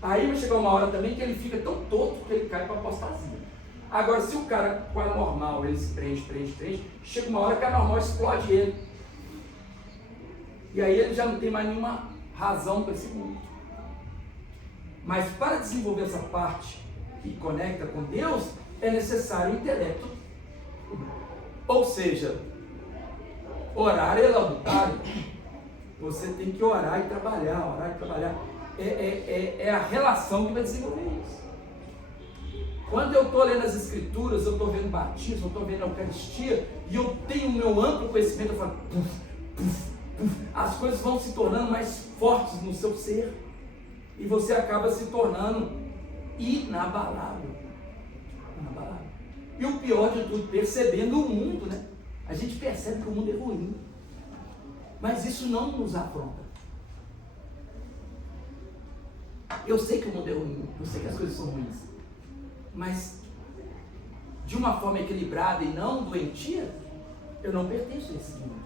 Aí vai chegar uma hora também que ele fica tão torto que ele cai para a apostasia. Agora, se o cara com a normal, ele se preenche, chega uma hora que a normal explode ele. E aí ele já não tem mais nenhuma razão para esse mundo. Mas para desenvolver essa parte que conecta com Deus, é necessário o intelecto. Ou seja, orar é labutário. Você tem que orar e trabalhar. É a relação que vai desenvolver isso. Quando eu estou lendo as escrituras, eu estou vendo batismo, eu estou vendo a Eucaristia, e eu tenho o meu amplo conhecimento, eu falo, as coisas vão se tornando mais fortes no seu ser, e você acaba se tornando inabalável. E o pior de tudo, percebendo o mundo, né? A gente percebe que o mundo é ruim. Mas isso não nos afronta. Eu sei que o mundo é ruim, eu sei que as coisas são ruins. Mas, de uma forma equilibrada e não doentia, eu não pertenço a esse mundo.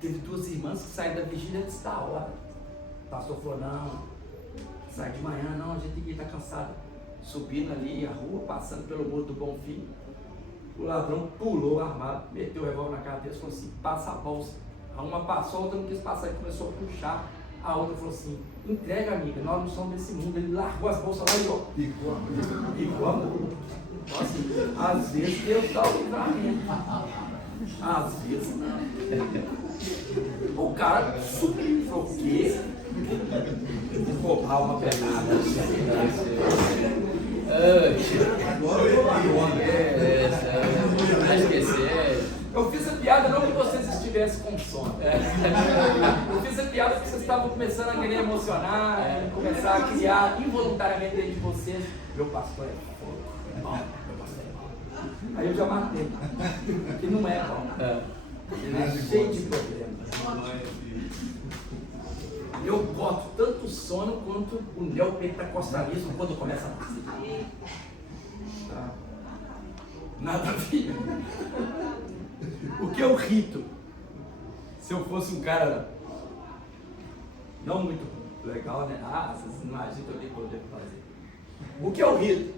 Teve 2 irmãs que saíram da vigília antes da hora. O pastor falou, não, sai de manhã, não, a gente tem que estar cansado. Subindo ali a rua, passando pelo Morro do Bonfim, o ladrão pulou armado, meteu o revólver na cara deles e falou assim, passa a bolsa. A uma passou, a outra não quis passar, ele começou a puxar. A outra falou assim, entrega, amiga, nós não somos desse mundo. Ele largou as bolsas lá e ó, picou a mão. Então assim, às vezes Deus dá o livramento, às vezes não. O cara subiu, falou, o quê? Roubar uma pegada. Vai esquecer. Eu fiz a piada não que vocês estivessem com sono. Eu fiz a piada porque vocês estavam começando a querer emocionar, começar a criar involuntariamente dentro de vocês. Meu pastor é fogo. Meu pastor é bom. Aí eu já matei. Que não é bom. Ele é cheio de problemas. Eu boto tanto sono quanto o neopentecostalismo quando começa a nascer. Tá? Nada a ver. O que é o rito? Se eu fosse um cara não muito legal, né? Vocês imaginam que eu tenho poder para fazer. O que é o rito?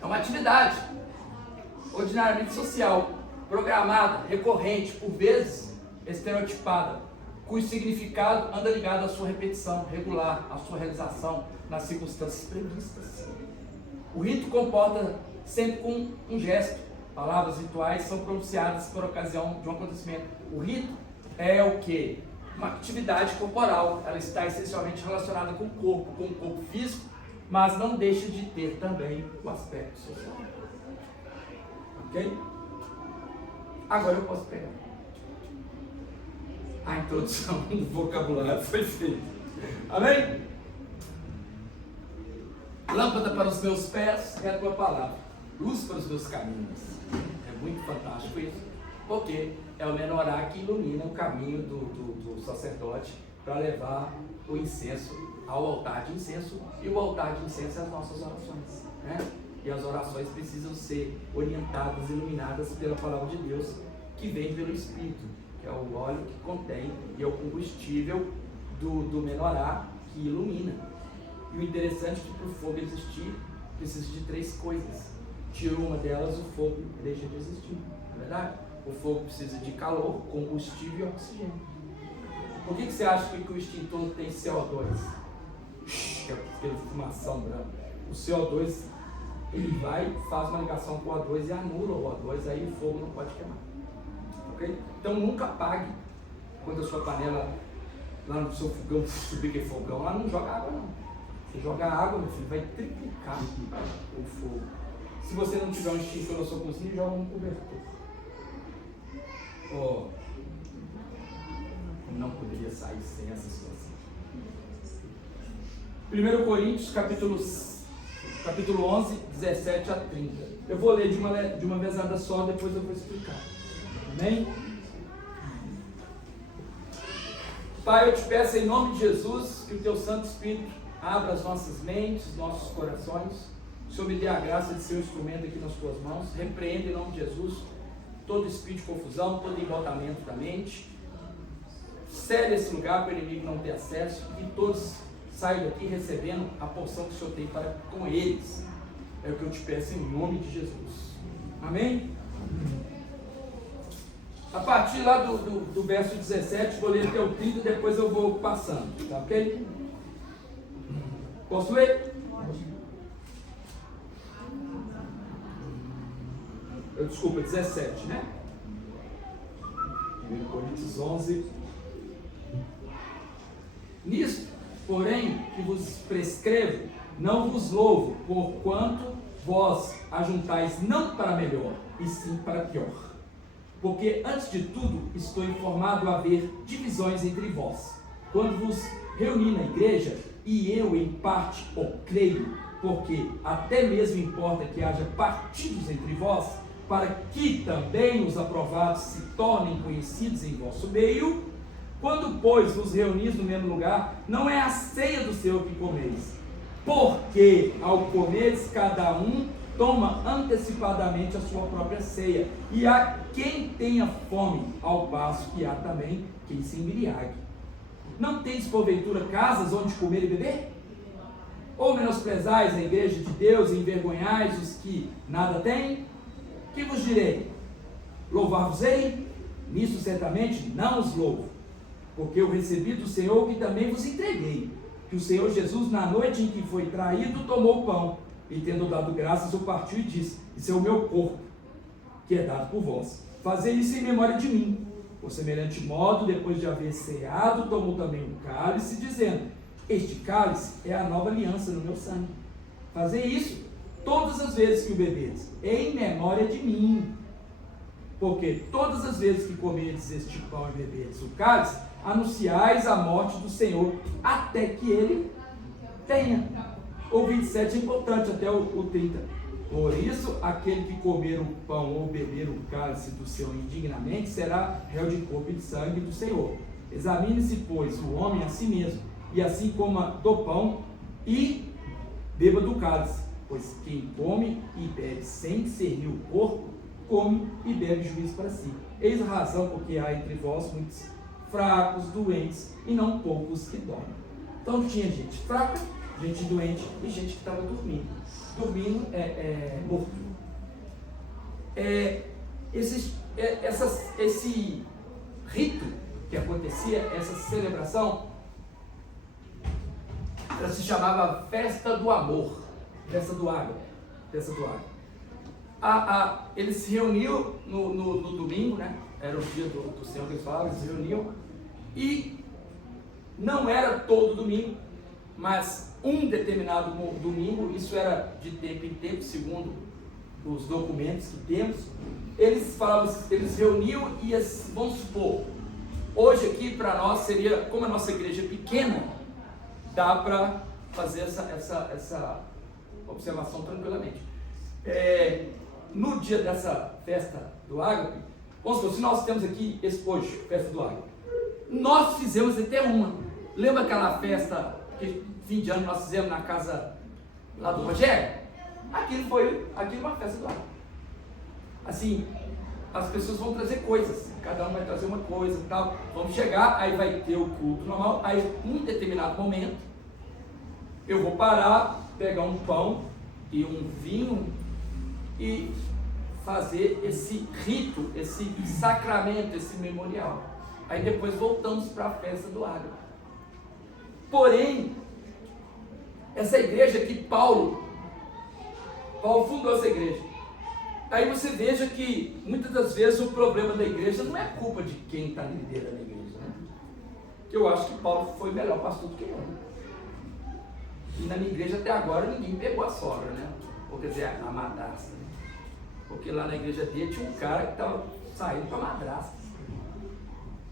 É uma atividade ordinariamente social, programada, recorrente, por vezes estereotipada, cujo significado anda ligado à sua repetição regular, à sua realização nas circunstâncias previstas. O rito comporta sempre com um gesto. Palavras rituais são pronunciadas por ocasião de um acontecimento. O rito é o quê? Uma atividade corporal. Ela está essencialmente relacionada com o corpo físico, mas não deixa de ter também o aspecto social. Ok? Agora eu posso pegar. A introdução do vocabulário foi feita. Amém? Lâmpada para os meus pés é a tua palavra. Luz para os meus caminhos. É muito fantástico isso. Porque é o menorá que ilumina o caminho do sacerdote para levar o incenso ao altar de incenso. E o altar de incenso é as nossas orações. Né? E as orações precisam ser orientadas, iluminadas pela palavra de Deus, que vem pelo Espírito, que é o óleo que contém e é o combustível do menorá que ilumina. E o interessante é que para o fogo existir, precisa de 3 coisas. Tira uma delas, o fogo deixa de existir. Não é verdade? O fogo precisa de calor, combustível e oxigênio. Por que você acha que o extintor tem CO2? Que é aquele fumação branca. O CO2, ele vai, faz uma ligação com o O2 e anula o O2, aí o fogo não pode queimar. Okay? Então nunca apague quando a sua panela, lá no seu fogão, subir aquele fogão, lá não joga água não. Você joga água, meu filho, vai triplicar o fogo. Se você não tiver um extintor na sua cozinha, joga um cobertor. Não poderia sair sem essa situação. 1 Coríntios, capítulo 11, 17 a 30. Eu vou ler de uma vezada só, depois eu vou explicar. Amém? Pai, eu te peço em nome de Jesus que o teu Santo Espírito abra as nossas mentes, nossos corações. O Senhor me dê a graça de ser um instrumento aqui nas tuas mãos. Repreenda em nome de Jesus todo espírito de confusão, todo embotamento da mente. Cele esse lugar para o inimigo não ter acesso e todos saiam daqui recebendo a porção que o Senhor tem para com eles. É o que eu te peço em nome de Jesus. Amém? A partir lá do verso 17, vou ler até o 30 e depois eu vou passando, tá ok? Posso ler? Desculpa, 17, né? 1 Coríntios 11. Nisto, porém, que vos prescrevo, não vos louvo, porquanto vós ajuntais não para melhor, e sim para pior. Porque, antes de tudo, estou informado a haver divisões entre vós, quando vos reuni na igreja, e eu, em parte, o creio, porque até mesmo importa que haja partidos entre vós, para que também os aprovados se tornem conhecidos em vosso meio. Quando, pois, vos reunis no mesmo lugar, não é a ceia do Senhor que comeis, porque ao comeres cada um toma antecipadamente a sua própria ceia, e há quem tenha fome, ao passo que há também quem se embriague. Não tendes porventura casas onde comer e beber? Ou menosprezais a igreja de Deus e envergonhais os que nada têm? Que vos direi? Louvar-vos-ei? Nisso certamente não os louvo, porque eu recebi do Senhor que também vos entreguei, que o Senhor Jesus, na noite em que foi traído, tomou o pão, e tendo dado graças, o partiu e disse: isso é o meu corpo, que é dado por vós. Fazei isso em memória de mim. Por semelhante modo, depois de haver ceado, tomou também um cálice, dizendo: este cálice é a nova aliança no meu sangue. Fazei isso todas as vezes que o bebedes, em memória de mim. Porque todas as vezes que comerdes este pão e bebedes o cálice, anunciais a morte do Senhor, até que ele tenha. O 27 é importante, até o 30. Por isso, aquele que comer o pão ou beber o cálice do Senhor indignamente, será réu de corpo e de sangue do Senhor. Examine-se, pois, o homem a si mesmo, e assim coma do pão e beba do cálice. Pois quem come e bebe sem discernir o corpo, come e bebe juízo para si. Eis a razão porque há entre vós muitos fracos, doentes, e não poucos que dormem. Então tinha gente fraca, gente doente e gente que estava dormindo. Dormindo morto. Esse rito que acontecia, essa celebração, ela se chamava Festa do Amor, Festa do Ágape, Festa do Ágape. Eles se reuniam no domingo, né? Era o dia do Senhor que eles falavam, eles se reuniam, e não era todo domingo, mas um determinado domingo, isso era de tempo em tempo, segundo os documentos que temos, eles falavam, eles reuniam e, vamos supor, hoje aqui para nós seria, como a nossa igreja é pequena, dá para fazer essa observação tranquilamente. No dia dessa festa do Ágape, vamos supor, se nós temos aqui hoje, festa do Ágape, nós fizemos até uma. Lembra aquela festa que fim de ano nós fizemos na casa lá do Rogério? Aquilo foi uma festa do Ágape. Assim, as pessoas vão trazer coisas, cada um vai trazer uma coisa e tal. Vamos chegar, aí vai ter o culto normal, aí em determinado momento eu vou parar, pegar um pão e um vinho e fazer esse rito, esse sacramento, esse memorial. Aí depois voltamos para a festa do Ágape. Porém, essa igreja que Paulo fundou essa igreja. Aí você veja que muitas das vezes o problema da igreja não é culpa de quem está liderando a igreja, né? Que eu acho que Paulo foi melhor pastor do que eu. E na minha igreja até agora ninguém pegou a sogra, né? Ou quer dizer, a madrasta. Né? Porque lá na igreja dele tinha um cara que estava saindo para a madrasta.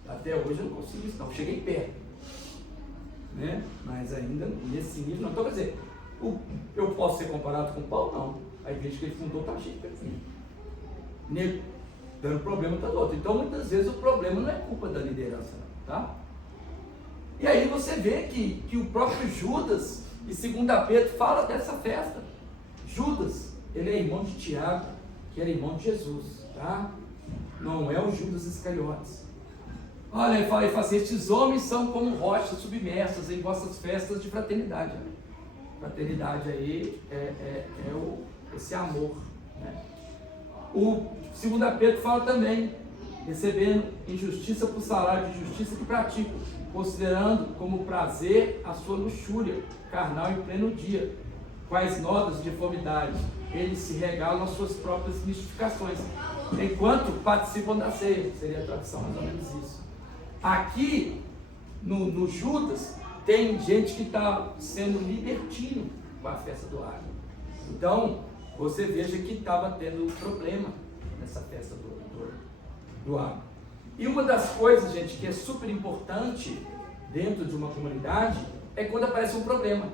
Até hoje eu não consigo isso, não. Cheguei perto. Né? Mas ainda nesse nível não. Então, quer dizer, eu posso ser comparado com Paulo? Não. A igreja que ele fundou está cheia de perfil. Nele, dando problema para o outro. Então, muitas vezes o problema não é culpa da liderança, tá? E aí você vê que o próprio Judas, e 2 Pedro, fala dessa festa. Judas, ele é irmão de Tiago, que era irmão de Jesus, tá? Não é o Judas Iscariotes. Olha, ele fala assim: estes homens são como rochas submersas em vossas festas de fraternidade. Fraternidade aí esse amor. Né? O 2 Pedro fala também: recebendo injustiça por salário de justiça que praticam, considerando como prazer a sua luxúria carnal em pleno dia, quais notas de deformidade eles se regalam às suas próprias mistificações, enquanto participam da ceia. Seria a tradução mais ou menos isso. Aqui no Judas tem gente que está sendo libertino com a festa do Ágape. Então você veja que estava tendo problema nessa festa do Ágape. E uma das coisas, gente, que é super importante dentro de uma comunidade é quando aparece um problema.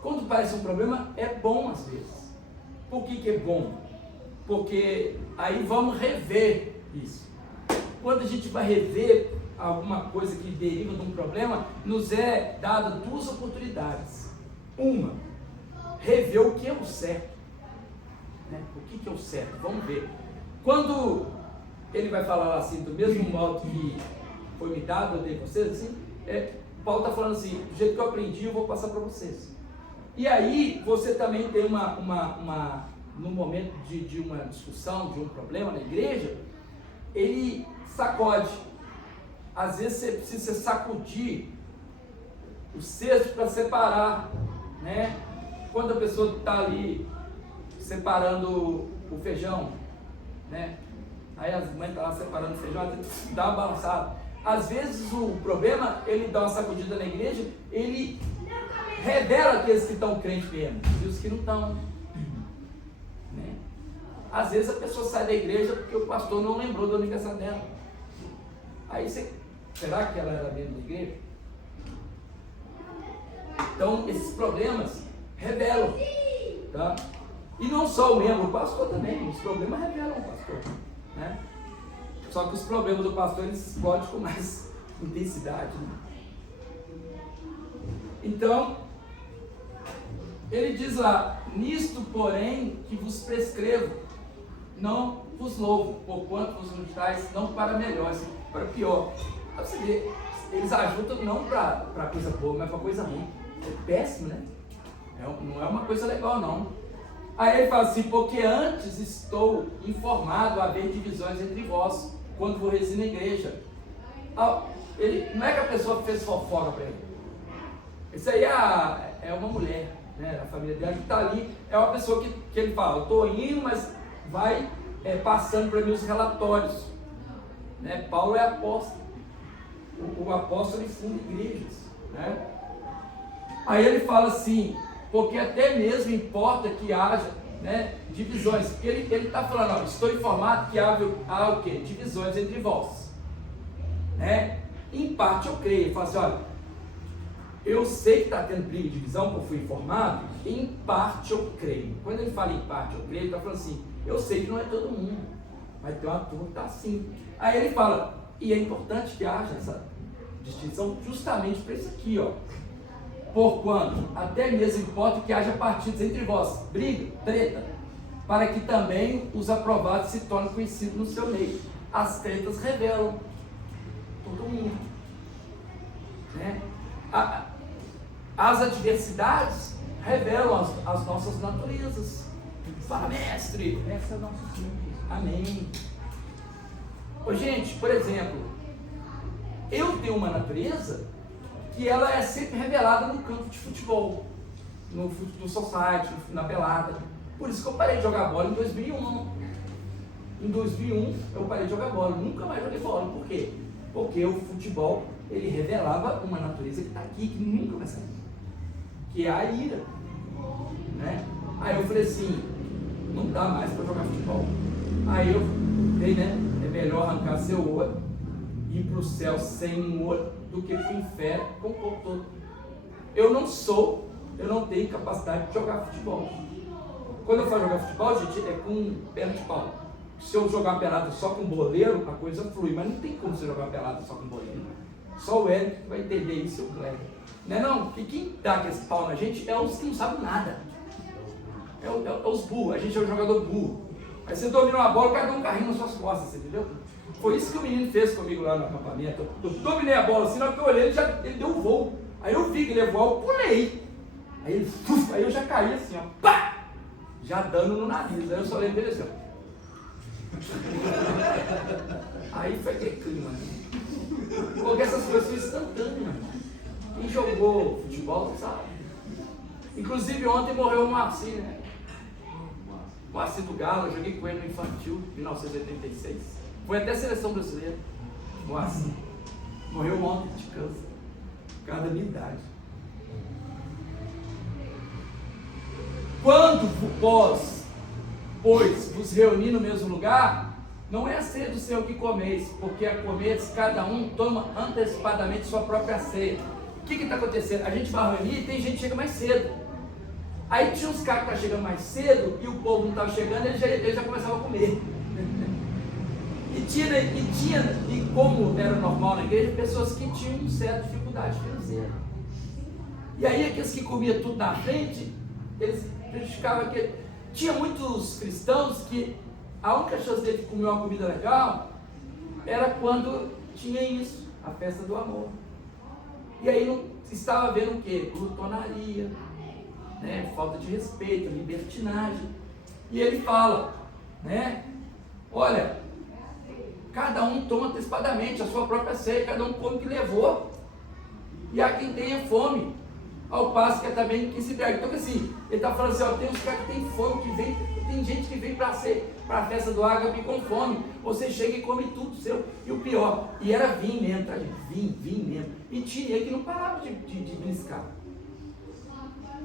Quando aparece um problema é bom às vezes. Por que é bom? porque aí vamos rever isso. Quando a gente vai rever alguma coisa que deriva de um problema, nos é dada duas oportunidades. Uma, rever o que é o certo, né? O que é o certo? Vamos ver. Quando ele vai falar assim, do mesmo modo que foi me dado, eu dei a vocês, assim, Paulo está falando assim, do jeito que eu aprendi, eu vou passar para vocês. E aí, você também tem no momento de uma discussão, de um problema na igreja, ele sacode. Às vezes você precisa sacudir o cesto para separar, né? Quando a pessoa está ali separando o feijão, né? Aí as mães estão lá separando o feijão, dá uma balançada. Às vezes o problema, ele dá uma sacudida na igreja, ele revela aqueles que estão crentes mesmo e os que não estão, né? Às vezes a pessoa sai da igreja porque o pastor não lembrou do aniversário dela. Aí será que ela era mesmo da igreja? Então esses problemas revelam, tá? E não só o membro, o pastor também, os problemas revelam o pastor, né? Só que os problemas do pastor, eles explodem com mais intensidade, né? Então, ele diz lá, nisto, porém, que vos prescrevo, não vos louvo, porquanto vos juntais não para melhor, assim, para pior. Pra você ver, eles ajudam não para coisa boa, mas para coisa ruim. É péssimo, né? Não é uma coisa legal, não. Aí ele fala assim, porque antes estou informado a haver divisões entre vós, quando vou residir na igreja. Não é que a pessoa fez fofoca para ele. Isso aí é uma mulher, né? A família dela que está ali, é uma pessoa que ele fala, eu estou indo, mas vai passando para mim os relatórios, né? Paulo é apóstolo, o apóstolo ele funda igrejas, né? Aí ele fala assim, porque até mesmo importa que haja, né, divisões, porque ele está falando, ó, estou informado que há o quê? Divisões entre vós, né? Em parte eu creio. Ele fala assim, olha, eu sei que está tendo briga e divisão, que eu fui informado, em parte eu creio. Quando ele fala em parte eu creio, ele está falando assim, eu sei que não é todo mundo, mas tem uma turma que está assim. Aí ele fala, e é importante que haja essa distinção justamente para isso aqui, ó. Porquanto até mesmo importa que haja partidos entre vós, briga, treta, para que também os aprovados se tornem conhecidos no seu meio. As tretas revelam todo mundo, né? As adversidades revelam as nossas naturezas. Fala, mestre, essa é a nossa simples. Amém. Ô, gente, por exemplo, eu tenho uma natureza que ela é sempre revelada no campo de futebol, no society, na pelada. Por isso que eu parei de jogar bola em 2001. Em 2001 eu parei de jogar bola, nunca mais joguei bola. Por quê? Porque o futebol, ele revelava uma natureza que está aqui, que nunca vai sair, que é a ira, né? Aí eu falei assim, não dá mais para jogar futebol. Aí eu falei, né, é melhor arrancar seu olho e ir para o céu sem um olho do que para o inferno com o corpo todo. Eu não tenho capacidade de jogar futebol. Quando eu falo jogar futebol, gente, é com perna de pau. Se eu jogar uma pelada só com boleiro, a coisa flui, mas não tem como você jogar uma pelada só com boleiro. Só o Hélio vai entender isso, o Cléber. Não é não? E quem dá aquele pau na gente é os que não sabem nada. É os burros, a gente é um jogador burro. Aí você domina uma bola, o cara dá um carrinho nas suas costas, você entendeu? Foi isso que o menino fez comigo lá no acampamento. Eu dominei a bola assim, na hora que eu olhei, ele deu um voo. Aí eu vi que ele ia voar, eu pulei. Aí eu já caí assim, ó, pá! Já dando no nariz. Aí eu só lembrei assim, ó. Aí foi aquele clima, né? Porque essas coisas são instantâneas. Quem jogou futebol sabe. Inclusive ontem morreu o Moacir, né? Moacir do Galo, eu joguei com ele no infantil, 1986. Foi até a seleção brasileira. Moacir. Morreu ontem de câncer. Por causa da minha idade. Quando vós, pois, vos reunir no mesmo lugar, não é a ceia do Senhor que comeis, porque a comeis, cada um toma antecipadamente sua própria ceia. O que está acontecendo? A gente vai reunir e tem gente que chega mais cedo. Aí tinha uns caras que estavam chegando mais cedo e o povo não estava chegando, eles já começavam a comer. E como era normal na igreja, pessoas que tinham certa dificuldade financeira. E aí aqueles que comiam tudo na frente, eles justificavam que tinha muitos cristãos que a única chance dele de comer uma comida legal era quando tinha isso, a festa do amor. E aí não estava vendo o quê? Glutonaria, né? Falta de respeito, libertinagem. E ele fala, né? Olha, cada um toma antecipadamente a sua própria ceia, cada um come o que levou. E há quem tenha fome, ao passo que é também quem se entrega. Então assim, ele está falando assim, ó, tem uns caras que tem fome, que vem, tem gente que vem para a festa do ágape com fome. Você chega e come tudo seu. E o pior, e era vinho mesmo, tá gente? Vinho mesmo. E tinha que não parava de bliscar.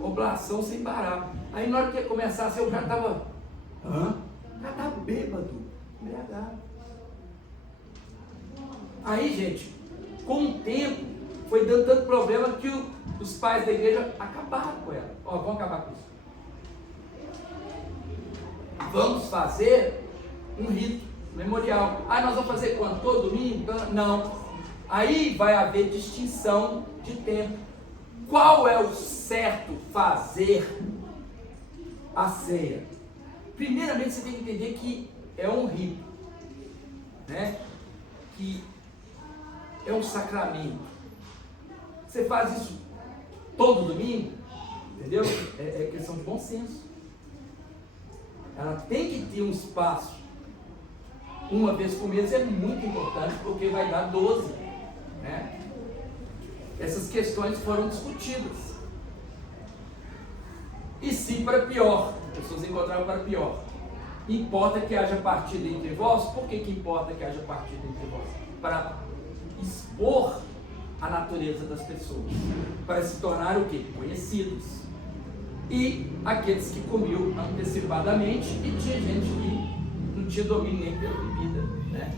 Oblação sem parar. Aí na hora que ia começar, assim, eu já estava, já estava bêbado, embriagado. Aí, gente, com o tempo, foi dando tanto problema que os pais da igreja acabaram com ela. Ó, vamos acabar com isso. Vamos fazer um rito memorial. Ah, nós vamos fazer quando? Todo domingo? Não. Aí vai haver distinção de tempo. Qual é o certo fazer a ceia? Primeiramente, você tem que entender que é um rito, né? Que é um sacramento. Você faz isso todo domingo, entendeu? É questão de bom senso. Ela tem que ter um espaço. Uma vez por mês é muito importante, porque vai dar 12, né? Essas questões foram discutidas. E se para pior, as pessoas encontraram para pior. Importa que haja partida entre vós. Por que importa que haja partida entre vós? Para expor a natureza das pessoas, para se tornar o quê? Conhecidos. E aqueles que comiam antecipadamente, e tinha gente que não tinha domínio nem pela bebida, né?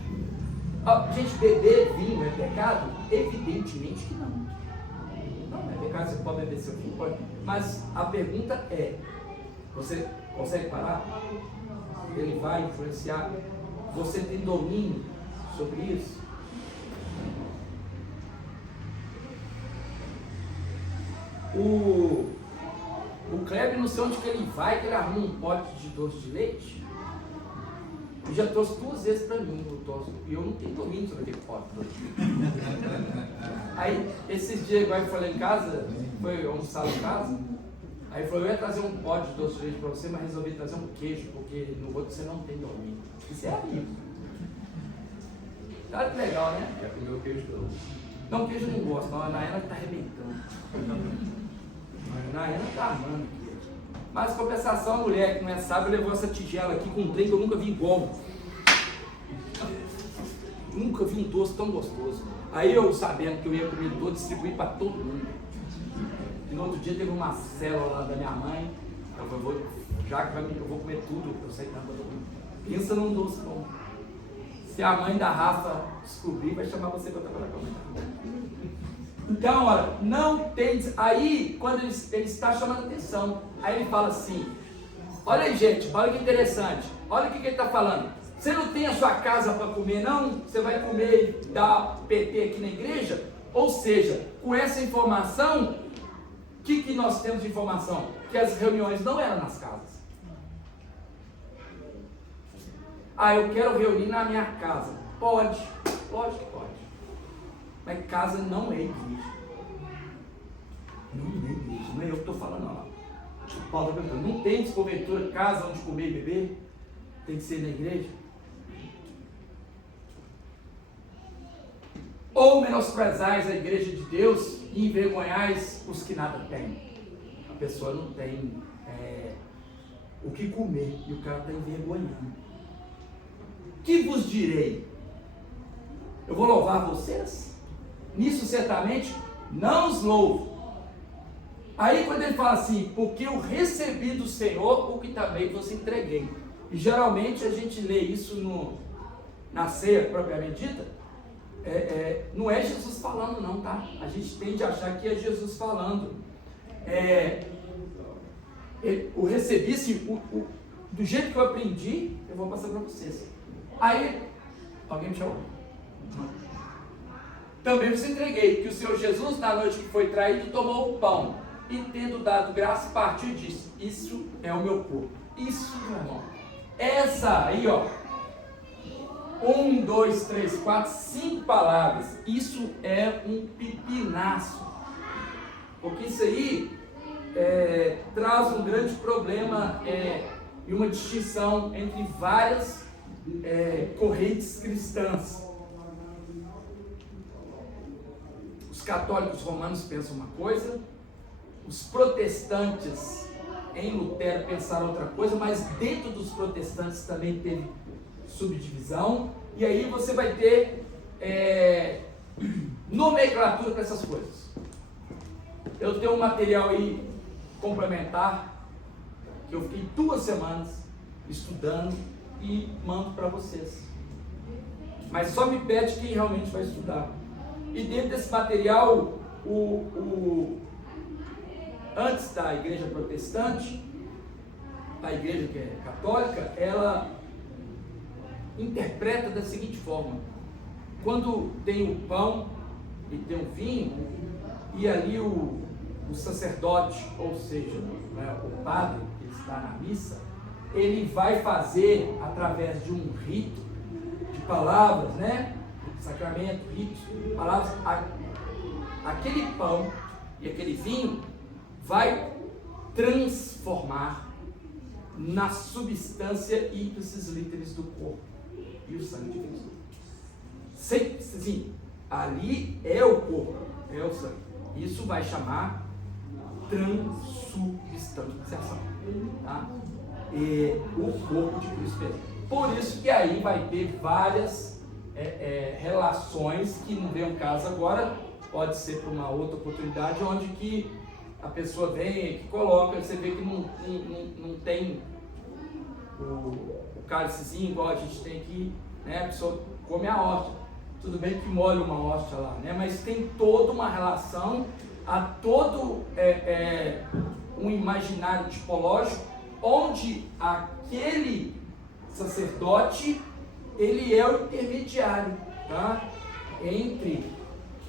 Gente, beber vinho é pecado? Evidentemente que não. Não é pecado, você pode beber seu vinho, pode. Mas a pergunta é, você consegue parar? Ele vai influenciar? Você tem domínio sobre isso? O Kleber, não sei onde que ele vai, que ele arruma um pote de doce de leite. E já trouxe 2 vezes para mim, e eu não tenho domínio sobre aquele pote de doce de leite. Aí, esses dias, igual eu fui lá em casa, foi almoçar em casa, aí falou, eu ia trazer um pote de doce de leite para você, mas resolvi trazer um queijo, porque no outro você não tem domínio. Isso é amigo. Olha que legal, né? Já comeu o queijo todo. Não, queijo eu não gosto, não. A Nayana está arrebentando. A Nayana está amando aqui. Mas, em compensação, a mulher que não é sábia levou essa tigela aqui com um trem que eu nunca vi igual. Nunca vi um doce tão gostoso. Aí eu, sabendo que eu ia comer todo, distribuí para todo mundo. E no outro dia teve uma célula lá da minha mãe. Eu falei, já que eu vou comer tudo, eu sei que não é para todo mundo. Pensa num doce bom. Se a mãe da Rafa descobrir, vai chamar você para trabalhar com a mãe da Rafa. Então, olha, não tem... Aí, quando ele está chamando atenção, aí ele fala assim, olha aí, gente, olha que interessante, olha o que ele está falando. Você não tem a sua casa para comer, não? Você vai comer e dar PT aqui na igreja? Ou seja, com essa informação, o que nós temos de informação? Que as reuniões não eram nas casas. Ah, eu quero reunir na minha casa. Pode, lógico que pode. Mas casa não é igreja. Não é igreja, não é eu que estou falando, não. Paulo está perguntando, não tem descobertura, casa onde comer e beber? Tem que ser na igreja? Ou menosprezais a igreja de Deus e envergonhais os que nada têm? A pessoa não tem o que comer e o cara está envergonhando. Que vos direi? Eu vou louvar vocês? Nisso certamente não os louvo. Aí quando ele fala assim, porque eu recebi do Senhor o que também vos entreguei. E geralmente a gente lê isso na ceia propriamente dita, não é Jesus falando não, tá? A gente tende a achar que é Jesus falando. eu recebi assim, do jeito que eu aprendi, eu vou passar para vocês. Aí, alguém me chamou? Também vos entreguei que o Senhor Jesus, na noite que foi traído, tomou o pão e, tendo dado graça, partiu e disse: isso é o meu corpo. Isso, meu irmão. Essa aí, ó. 1, 2, 3, 4, 5 palavras. Isso é um pepinaço. Porque isso aí traz um grande problema e uma distinção entre várias correntes cristãs. Os católicos romanos pensam uma coisa, os protestantes em Lutero pensaram outra coisa, mas dentro dos protestantes também teve subdivisão, e aí você vai ter nomenclatura para essas coisas. Eu tenho um material aí complementar que eu fiquei 2 semanas estudando e mando para vocês, mas só me pede quem realmente vai estudar. E dentro desse material, antes da igreja protestante, a igreja que é católica, ela interpreta da seguinte forma: quando tem o pão e tem o vinho, e ali o sacerdote, ou seja, né, o padre que está na missa, ele vai fazer através de um rito de palavras, né? Sacramento, ritos, palavras, aquele pão e aquele vinho vai transformar na substância ipsis literis do corpo e o sangue de Cristo. Sim, ali é o corpo, é o sangue. Isso vai chamar transubstanciação, tá? O corpo de Cristo mesmo. Por isso que aí vai ter várias relações que não vem ao caso agora, pode ser para uma outra oportunidade, onde que a pessoa vem, que coloca, você vê que não tem o cálicezinho igual a gente tem aqui, né? A pessoa come a hóstia, tudo bem que molha uma hóstia lá, né? Mas tem toda uma relação, há todo um imaginário tipológico, onde aquele sacerdote, ele é o intermediário, tá? Entre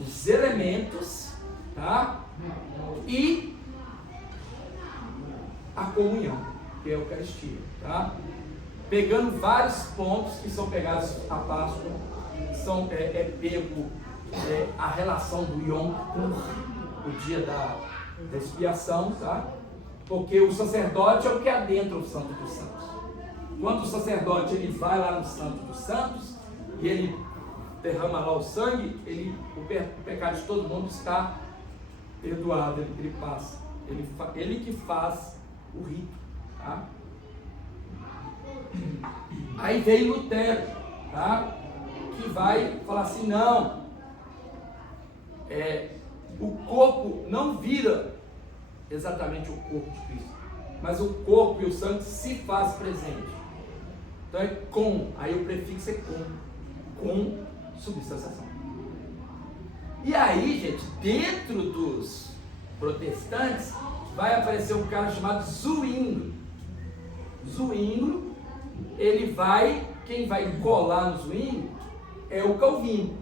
os elementos, tá? E a comunhão, que é a Eucaristia, tá? Pegando vários pontos que são pegados à Páscoa, são pego a relação do Yom Kippur, o dia da expiação, tá? Porque o sacerdote é o que adentra o Santo dos Santos. Quando o sacerdote ele vai lá no Santo dos Santos e ele derrama lá o sangue, o pecado de todo mundo está perdoado, ele passa. Ele que faz o rito, tá? Aí vem Lutero, tá? Que vai falar assim: não, o corpo não vira exatamente o corpo de Cristo, mas o corpo e o sangue se faz presente. Então é com, aí o prefixo é com substanciação. E aí, gente, dentro dos protestantes vai aparecer um cara chamado Zwingli. Zwingli, quem vai colar no Zwingli é o Calvino.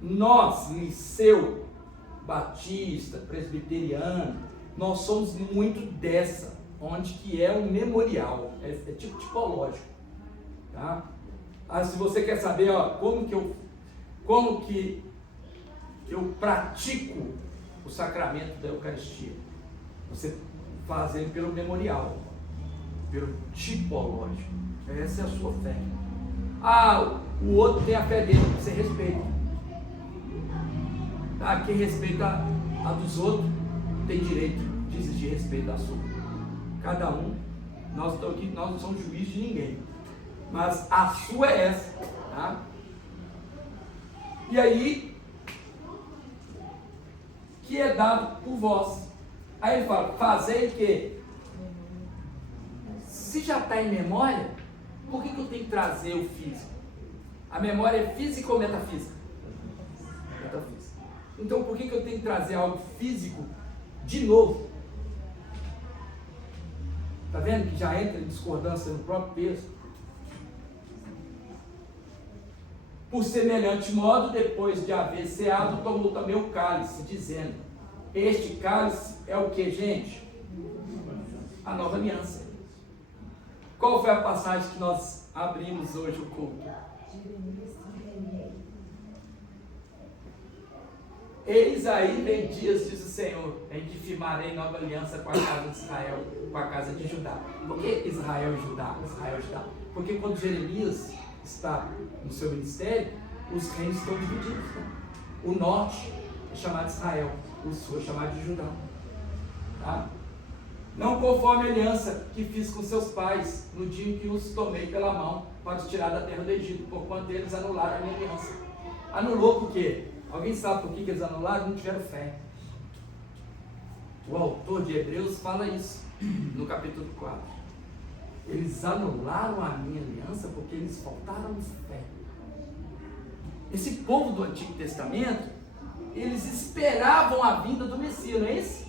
Nós, Liceu, Batista, Presbiteriano, nós somos muito dessa, onde que é um memorial, é tipo tipológico, tá? Se você quer saber, ó, como que eu pratico o sacramento da Eucaristia, você faz ele pelo memorial, pelo tipológico. Essa é a sua fé. O outro tem a fé dele, você respeita. Tá? Quem respeita a dos outros tem direito de exigir respeito da sua. Cada um, nós estamos aqui, nós não somos juízes de ninguém, mas a sua é essa, tá? E aí, que é dado por vós. Aí ele fala: fazei o quê? Se já está em memória, por que eu tenho que trazer o físico? A memória é física ou metafísica? Metafísica. Então por que eu tenho que trazer algo físico de novo? Está vendo que já entra em discordância no próprio texto? Por semelhante modo, depois de haver ceado, tomou também o cálice, dizendo: este cálice é o que, gente? A nova aliança. Qual foi a passagem que nós abrimos hoje o culto? Eis aí vem dias, diz o Senhor, em que firmarei nova aliança com a casa de Israel, com a casa de Judá. Por que Israel e Judá? Israel e Judá. Porque quando Jeremias está no seu ministério, os reinos estão divididos. O norte é chamado de Israel, o sul é chamado de Judá. Tá? Não conforme a aliança que fiz com seus pais, no dia em que os tomei pela mão para os tirar da terra do Egito, porquanto eles anularam a minha aliança. Anulou por quê? Alguém sabe por que eles anularam? Não tiveram fé. O autor de Hebreus fala isso no capítulo 4. Eles anularam a minha aliança porque eles faltaram fé. Esse povo do Antigo Testamento, eles esperavam a vinda do Messias, não é isso?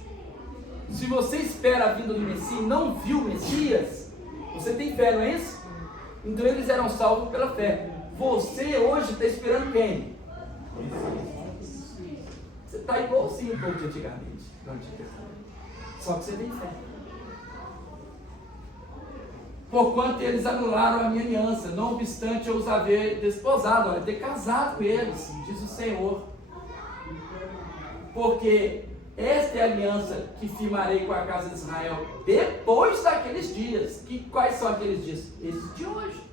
Se você espera a vinda do Messias e não viu o Messias, você tem fé, não é isso? Então eles eram salvos pela fé. Você hoje está esperando quem? Você está igualzinho um pouco de antigamente, do Antigo Testamento. Só que você tem fé. Porquanto eles anularam a minha aliança, não obstante eu os haver desposado, olha, ter casado com eles, diz o Senhor. Porque esta é a aliança que firmarei com a casa de Israel depois daqueles dias. Quais são aqueles dias? Esses de hoje.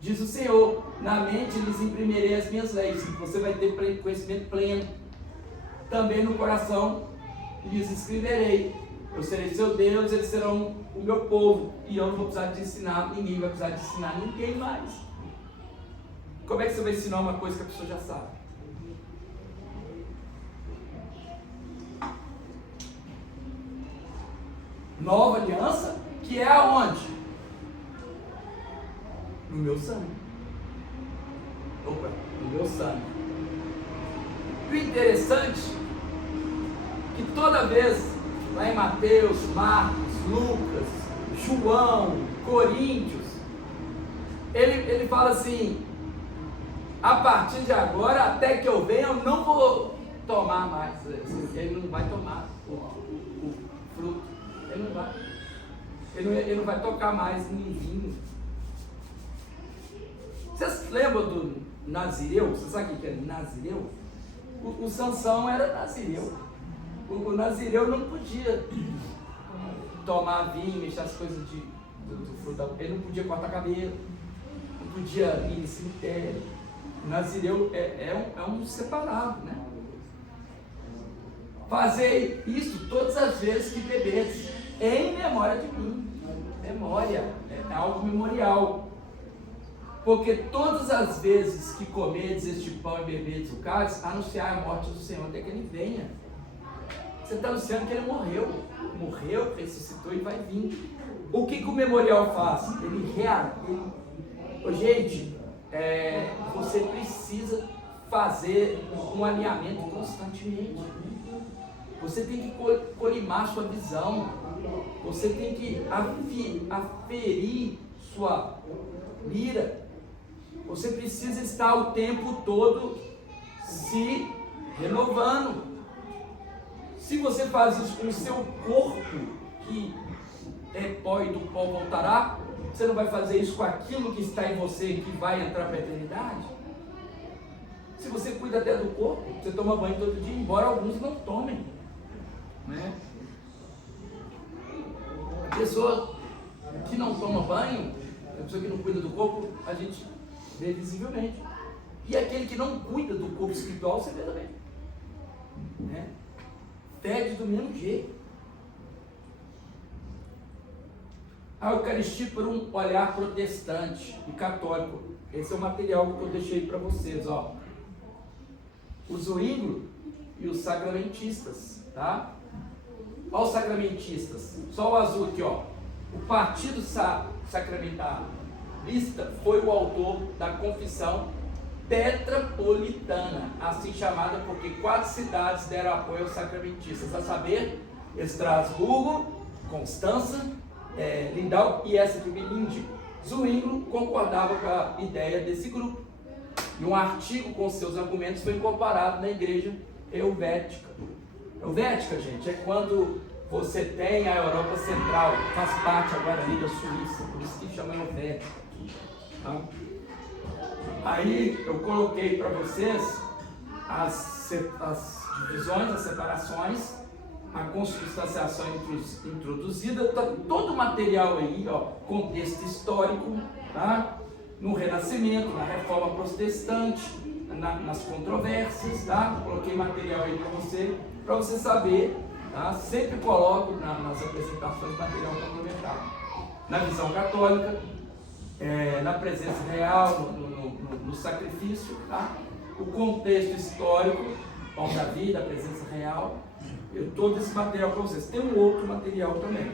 Diz o Senhor: na mente lhes imprimirei as minhas leis. Você vai ter conhecimento pleno. Também no coração lhes escreverei. Eu serei seu Deus, eles serão o meu povo. E eu não vou precisar de ensinar, ninguém vai precisar de ensinar ninguém mais. Como é que você vai ensinar uma coisa que a pessoa já sabe? Nova aliança, que é aonde? No meu sangue. Opa, no meu sangue. O interessante é que toda vez, lá em Mateus, Marcos, Lucas, João, Coríntios, ele fala assim: a partir de agora, até que eu venha, eu não vou tomar mais. Ele não vai tomar o fruto. Ele não vai. Ele não vai tocar mais em vinho. Vocês lembram do Nazireu? Você sabe o que é Nazireu? O Sansão era Nazireu. O Nazireu não podia tomar vinho, mexer as coisas do fruto. Ele não podia cortar cabelo, não podia ir em cemitério. O Nazireu é um separado, né? Fazei isso todas as vezes que bebedes, em memória de mim. Memória, é algo memorial. Porque todas as vezes que comedes este pão e bebedes o cálice, anunciar a morte do Senhor até que ele venha. Você está anunciando que ele morreu, ressuscitou e vai vir. O que o memorial faz? Gente, você precisa fazer um alinhamento constantemente. Você tem que colimar sua visão. Você tem que aferir sua mira. Você precisa estar o tempo todo se renovando. Se você faz isso com o seu corpo, que é pó e do pó voltará, você não vai fazer isso com aquilo que está em você, que vai entrar para a eternidade? Se você cuida até do corpo, você toma banho todo dia, embora alguns não tomem, né? A pessoa que não toma banho, a pessoa que não cuida do corpo, a gente vê visivelmente. E aquele que não cuida do corpo espiritual, você vê também, né? Fede do mesmo jeito. A Eucaristia por um olhar protestante e católico. Esse é o material que eu deixei para vocês, ó. Os Zwinglio e os sacramentistas, tá? Olha os sacramentistas, só o azul aqui, ó. O Partido Sacramentalista foi o autor da Confissão Tetrapolitana, assim chamada porque 4 cidades deram apoio aos sacramentistas, a saber, Estrasburgo, Constança, Lindahl e essa que eu Linde. Zwinglio concordava com a ideia desse grupo. E um artigo com seus argumentos foi incorporado na igreja helvética. Helvética, gente, é quando você tem a Europa Central, faz parte agora ali da Suíça, por isso que chama helvética. Tá? Aí eu coloquei para vocês as divisões, as separações, a consubstanciação introduzida, tá todo o material aí, ó, contexto histórico, tá? No Renascimento, na Reforma Protestante, nas controvérsias, tá? Coloquei material aí para você saber, tá? Sempre coloco nas apresentações material complementar. Na visão católica, na presença real, no sacrifício, tá? O contexto histórico, pão da vida, a presença real, todo esse material para vocês. Tem um outro material também.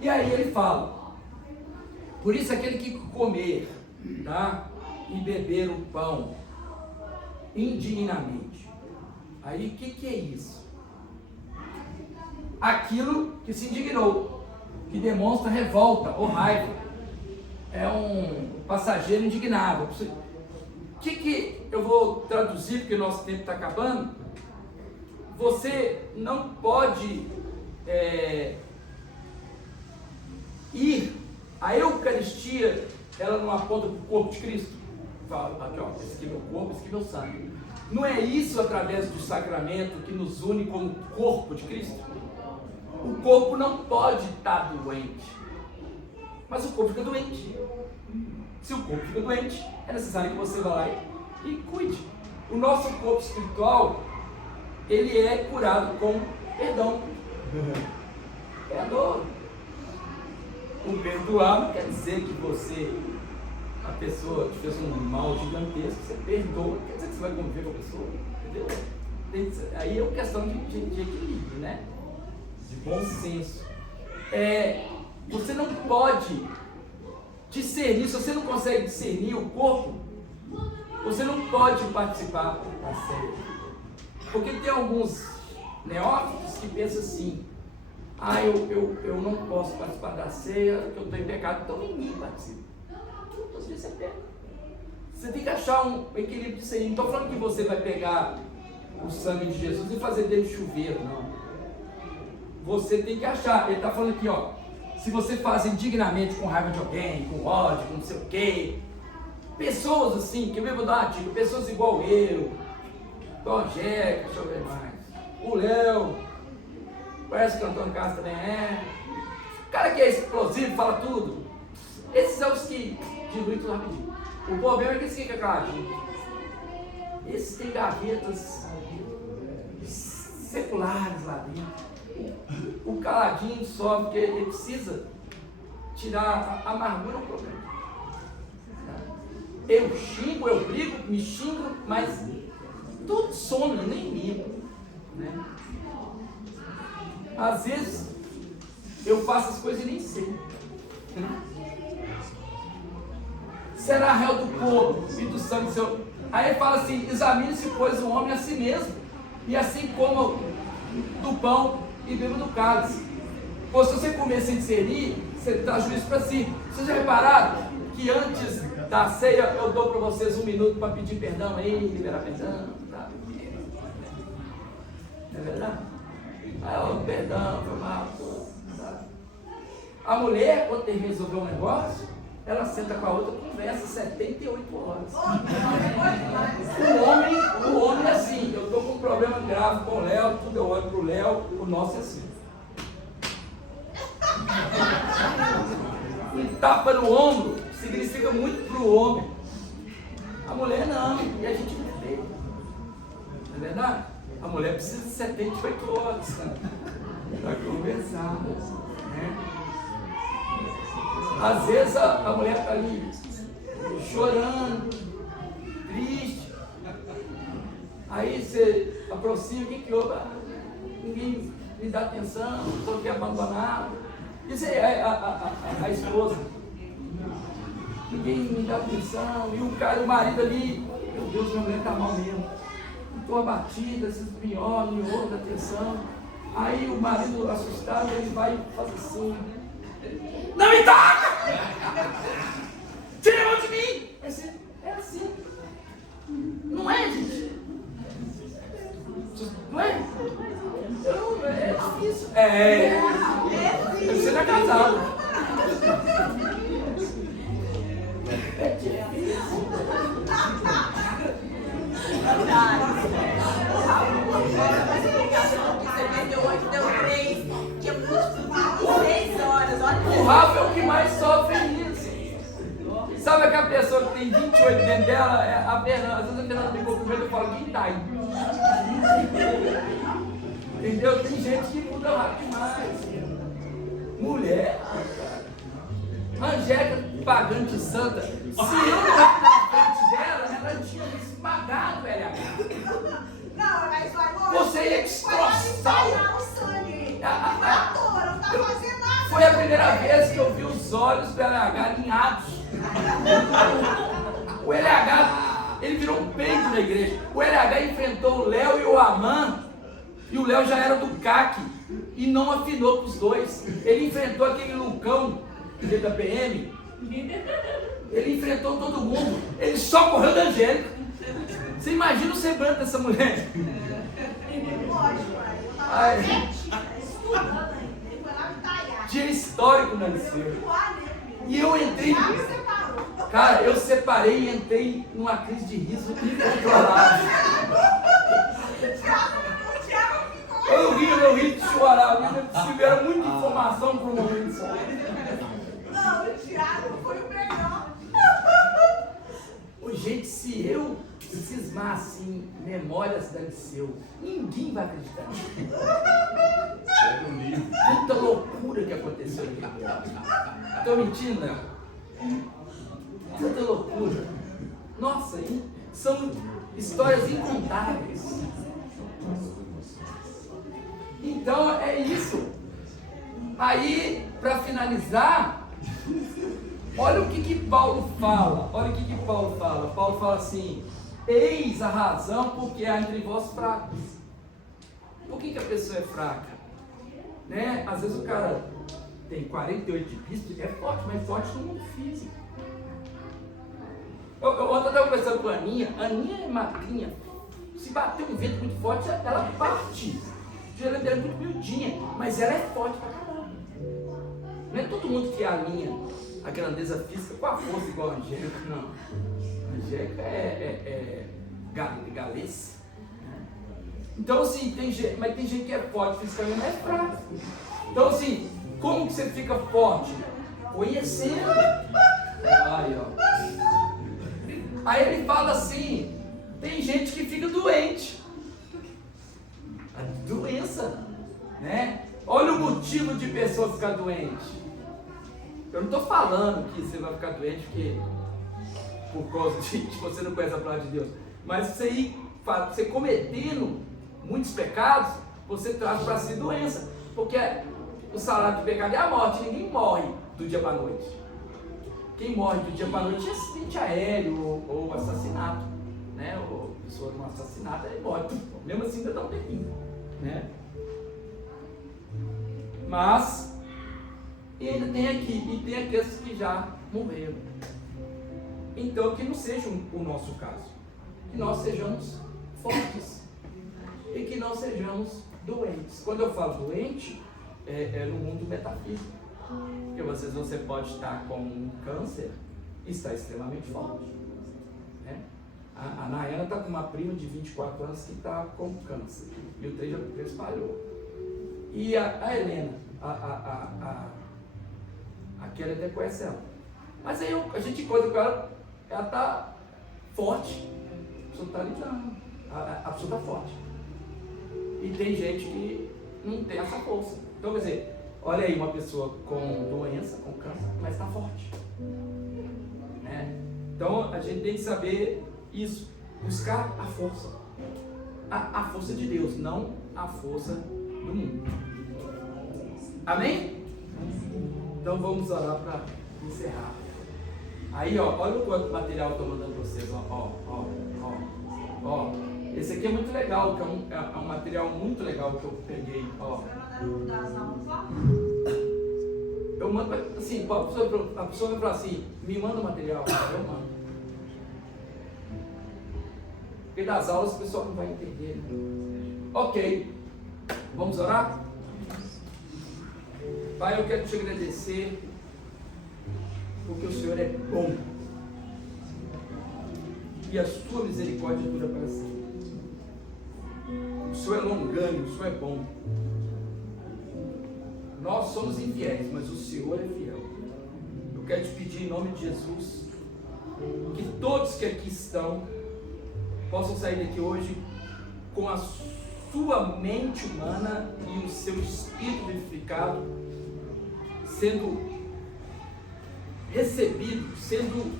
E aí ele fala, por isso aquele que comer, tá? E beber o pão indignamente. Aí o que é isso? Aquilo que se indignou, que demonstra revolta ou raiva. É um passageiro indignado. O que eu vou traduzir, porque o nosso tempo está acabando? Você não pode ir. A Eucaristia, ela não aponta para o corpo de Cristo. Fala, aqui, ó, esse aqui é meu corpo, esse aqui é meu sangue. Não é isso através do sacramento que nos une como corpo de Cristo? O corpo não pode estar doente, mas o corpo fica doente. Se o corpo fica doente, é necessário que você vá lá e cuide. O nosso corpo espiritual, ele é curado com perdão. Perdoa. O perdoar não quer dizer que a pessoa te fez um mal gigantesco, você perdoa, quer dizer que você vai conviver com a pessoa, entendeu? Aí é uma questão de equilíbrio, né? De bom senso. Você não pode discernir, se você não consegue discernir o corpo, você não pode participar da ceia. Porque tem alguns neófitos que pensam assim, eu não posso participar da ceia, porque eu estou em pecado, então ninguém participa. Você pega. Você tem que achar um equilíbrio disso aí. Não estou falando que você vai pegar o sangue de Jesus e fazer dele chuveiro, não. Você tem que achar. Ele está falando aqui, ó. Se você faz indignamente com raiva de alguém, com ódio, com não sei o quê. Pessoas assim, que eu vou dar uma dica, pessoas igual eu, igual a Jeca, deixa eu ver mais. O Léo, parece que o Antônio Castro também é. O cara que é explosivo, fala tudo. Esses são os que diluem tudo rapidinho. O problema é que esse fica caladinho. Esses têm gavetas seculares lá dentro. O caladinho só porque ele precisa tirar a amargura do problema. Eu xingo, eu brigo, me xingo, mas tudo some, eu nem ligo. Né? Às vezes eu faço as coisas e nem sei. Será réu do corpo e do sangue seu. Aí ele fala assim: examine-se, pois, o homem a si mesmo, e assim coma do pão e beba do cálice. Pois se você comer sem discernir, você dá juízo para si. Vocês já repararam que antes da ceia eu dou para vocês 1 minuto para pedir perdão aí, liberar perdão? Tá? Não é verdade? Perdão, foi mal. Tá? A mulher, quando tem que resolver um negócio, ela senta com a outra, conversa 78 horas. O homem é assim, eu estou com um problema grave com o Léo, tudo eu olho para o Léo, o nosso é assim. Um tapa no ombro significa muito para o homem. A mulher não, e a gente não tem. Não é verdade? A mulher precisa de 78 horas para conversar. Né? Às vezes a mulher está ali chorando, triste. Aí você aproxima, o que houve? Ninguém me dá atenção, estou aqui abandonado. Isso é a esposa. Ninguém me dá atenção. E o marido ali, meu Deus, minha mulher está mal mesmo. Estou abatida, esses pior, me dá atenção. Aí o marido assustado, ele vai e faz assim. o Rafa é o que mais sofre isso. Sabe aquela pessoa que tem 28 dentro dela? A Fernanda, às vezes a Fernanda me cumprimenta e eu falo, quem tá aí? Entendeu? Tem gente que muda rápido demais. Mulher, Angélica pagando de santa. Se eu não na frente dela, ela tinha me esmagado, velho. Não, mas vai morrer. Você ia destroçar o sangue. Foi a primeira vez que eu vi os olhos do LH alinhados. O LH, ele virou um peito na igreja. O LH enfrentou o Léo e o Amã. E o Léo já era do CAC. E não afinou com os dois. Ele enfrentou aquele Lucão, que é da PM. Ele enfrentou todo mundo. Ele só correu da Angélica. Você imagina o semblante dessa mulher? Ai. Dia histórico na Liceu. E eu entrei. Cara, eu separei e entrei numa crise de riso incontrolável. Eu ri de chorar. Tiveram muita informação para um momento só. Não, o Thiago foi o melhor. Gente, se eu cismar assim, memórias da Liceu, ninguém vai acreditar. Tanta loucura que aconteceu aqui. Estou mentindo, né? Tanta loucura. Nossa, são histórias incontáveis. Então é isso. Aí, para finalizar, olha o que Paulo fala. Paulo fala assim: eis a razão porque há entre vós fracos. Por que a pessoa é fraca? Né? Às vezes o cara tem 48 de bíceps, é forte, mas é forte no mundo físico. Ontem eu estava conversando com a Aninha é magrinha. Se bater um vento muito forte, ela parte. Ela é muito miudinha, mas ela é forte pra caramba. Não é todo mundo que alinha a grandeza física com a força igual a Angélica, não. A Angélica é galês. Então, assim, tem gente que é forte fisicamente, mas é fraco. Então, assim, como que você fica forte? Conhecendo. Aí, ó. Aí ele fala assim, tem gente que fica doente. A doença, né? Olha o motivo de pessoa ficar doente. Eu não estou falando que você vai ficar doente porque por causa de você não conhece a palavra de Deus. Mas você cometendo muitos pecados, você traz para si doença. Porque o salário do pecado é a morte. Ninguém morre do dia para a noite. Quem morre do dia para a noite é acidente aéreo ou assassinato. Né? Ou pessoa num assassinato, ele morre. Mesmo assim ainda dá um tempinho. Né? Mas e ainda tem aqueles que já morreram. Então que não seja o nosso caso. Que nós sejamos fortes. E que não sejamos doentes. Quando eu falo doente, é no mundo metafísico. Porque às vezes você pode estar com um câncer e está extremamente forte. Né? A Nayana está com uma prima de 24 anos que está com câncer. E o trem já espalhou. E a Helena, a Kelly até conhece ela. Mas aí a gente encontra com ela está forte. A pessoa está lidando. A pessoa está forte. E tem gente que não tem essa força. Então, quer dizer, olha aí uma pessoa com doença, com câncer, mas está forte. Né? Então, a gente tem que saber isso. Buscar a força. A força de Deus, não a força do mundo. Amém? Então, vamos orar para encerrar. Aí, ó, olha o quanto material eu estou mandando para vocês. Ó. Esse aqui é muito legal, que é um material muito legal que eu peguei, ó. Eu mando, assim, a pessoa vai falar assim, me manda o material, eu mando. Porque das aulas o pessoal não vai entender. Né? Ok, vamos orar? Pai, eu quero te agradecer, porque o Senhor é bom. E a sua misericórdia dura para sempre. O Senhor é longânimo, o Senhor é bom. Nós somos infiéis, mas o Senhor é fiel. Eu quero te pedir em nome de Jesus que todos que aqui estão possam sair daqui hoje com a sua mente humana e o seu espírito vivificado sendo recebido, sendo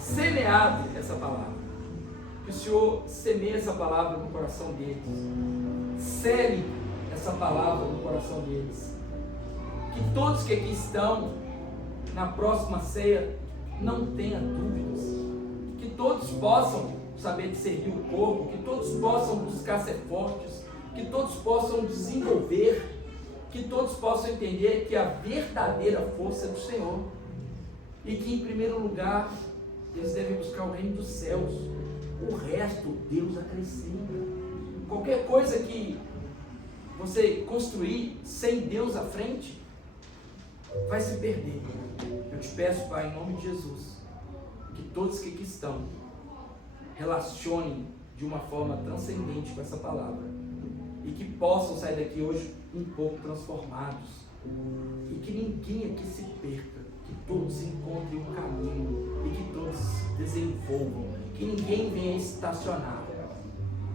semeado essa palavra. Que o Senhor semeie essa palavra no coração deles, sele essa palavra no coração deles. Que todos que aqui estão na próxima ceia não tenham dúvidas, que todos possam saber discernir o corpo, que todos possam buscar ser fortes, que todos possam desenvolver, que todos possam entender que a verdadeira força é do Senhor e que em primeiro lugar eles devem buscar o reino dos céus, o resto Deus acrescenta. Qualquer coisa que você construir sem Deus à frente vai se perder. Eu te peço, Pai, em nome de Jesus, que todos que aqui estão relacionem de uma forma transcendente com essa palavra e que possam sair daqui hoje um pouco transformados e que ninguém aqui se perca, que todos encontrem um caminho e que todos desenvolvam, que ninguém venha estacionar.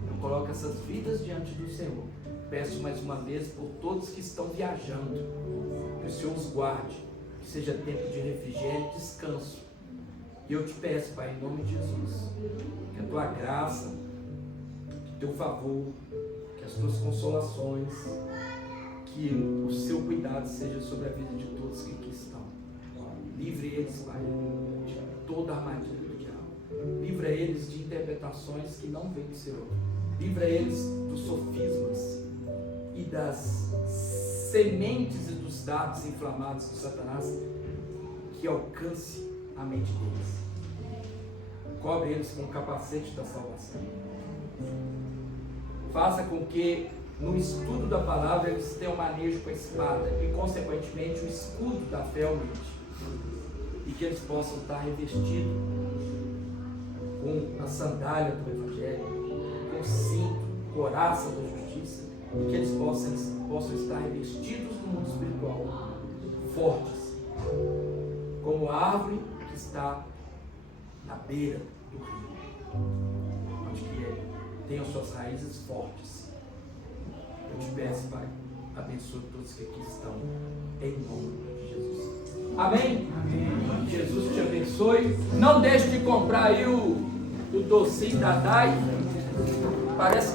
Eu coloco essas vidas diante do Senhor. Peço mais uma vez por todos que estão viajando, que o Senhor os guarde, que seja tempo de refrigério e descanso. E eu te peço, Pai, em nome de Jesus, que a tua graça, que o teu favor, que as tuas consolações, que o seu cuidado seja sobre a vida de todos que aqui estão. Livre eles, Pai, de toda a armadilha do diabo. Livra eles de interpretações que não vêm do Senhor. Livra eles dos sofismas e das sementes e dos dardos inflamados de Satanás que alcance a mente deles. Cobre eles com o capacete da salvação. Faça com que no estudo da palavra eles tenham manejo com a espada e consequentemente o escudo da fé humilde. E que eles possam estar revestidos com a sandália do Evangelho, com o cinto, couraça da justiça, e que eles possam estar revestidos no mundo espiritual, fortes, como a árvore que está na beira do rio, onde que tem as suas raízes fortes. Eu te peço, Pai, abençoe todos que aqui estão, em nome de Jesus. Amém? Amém. Jesus te abençoe. Não deixe de comprar aí o docinho da Dai. Parece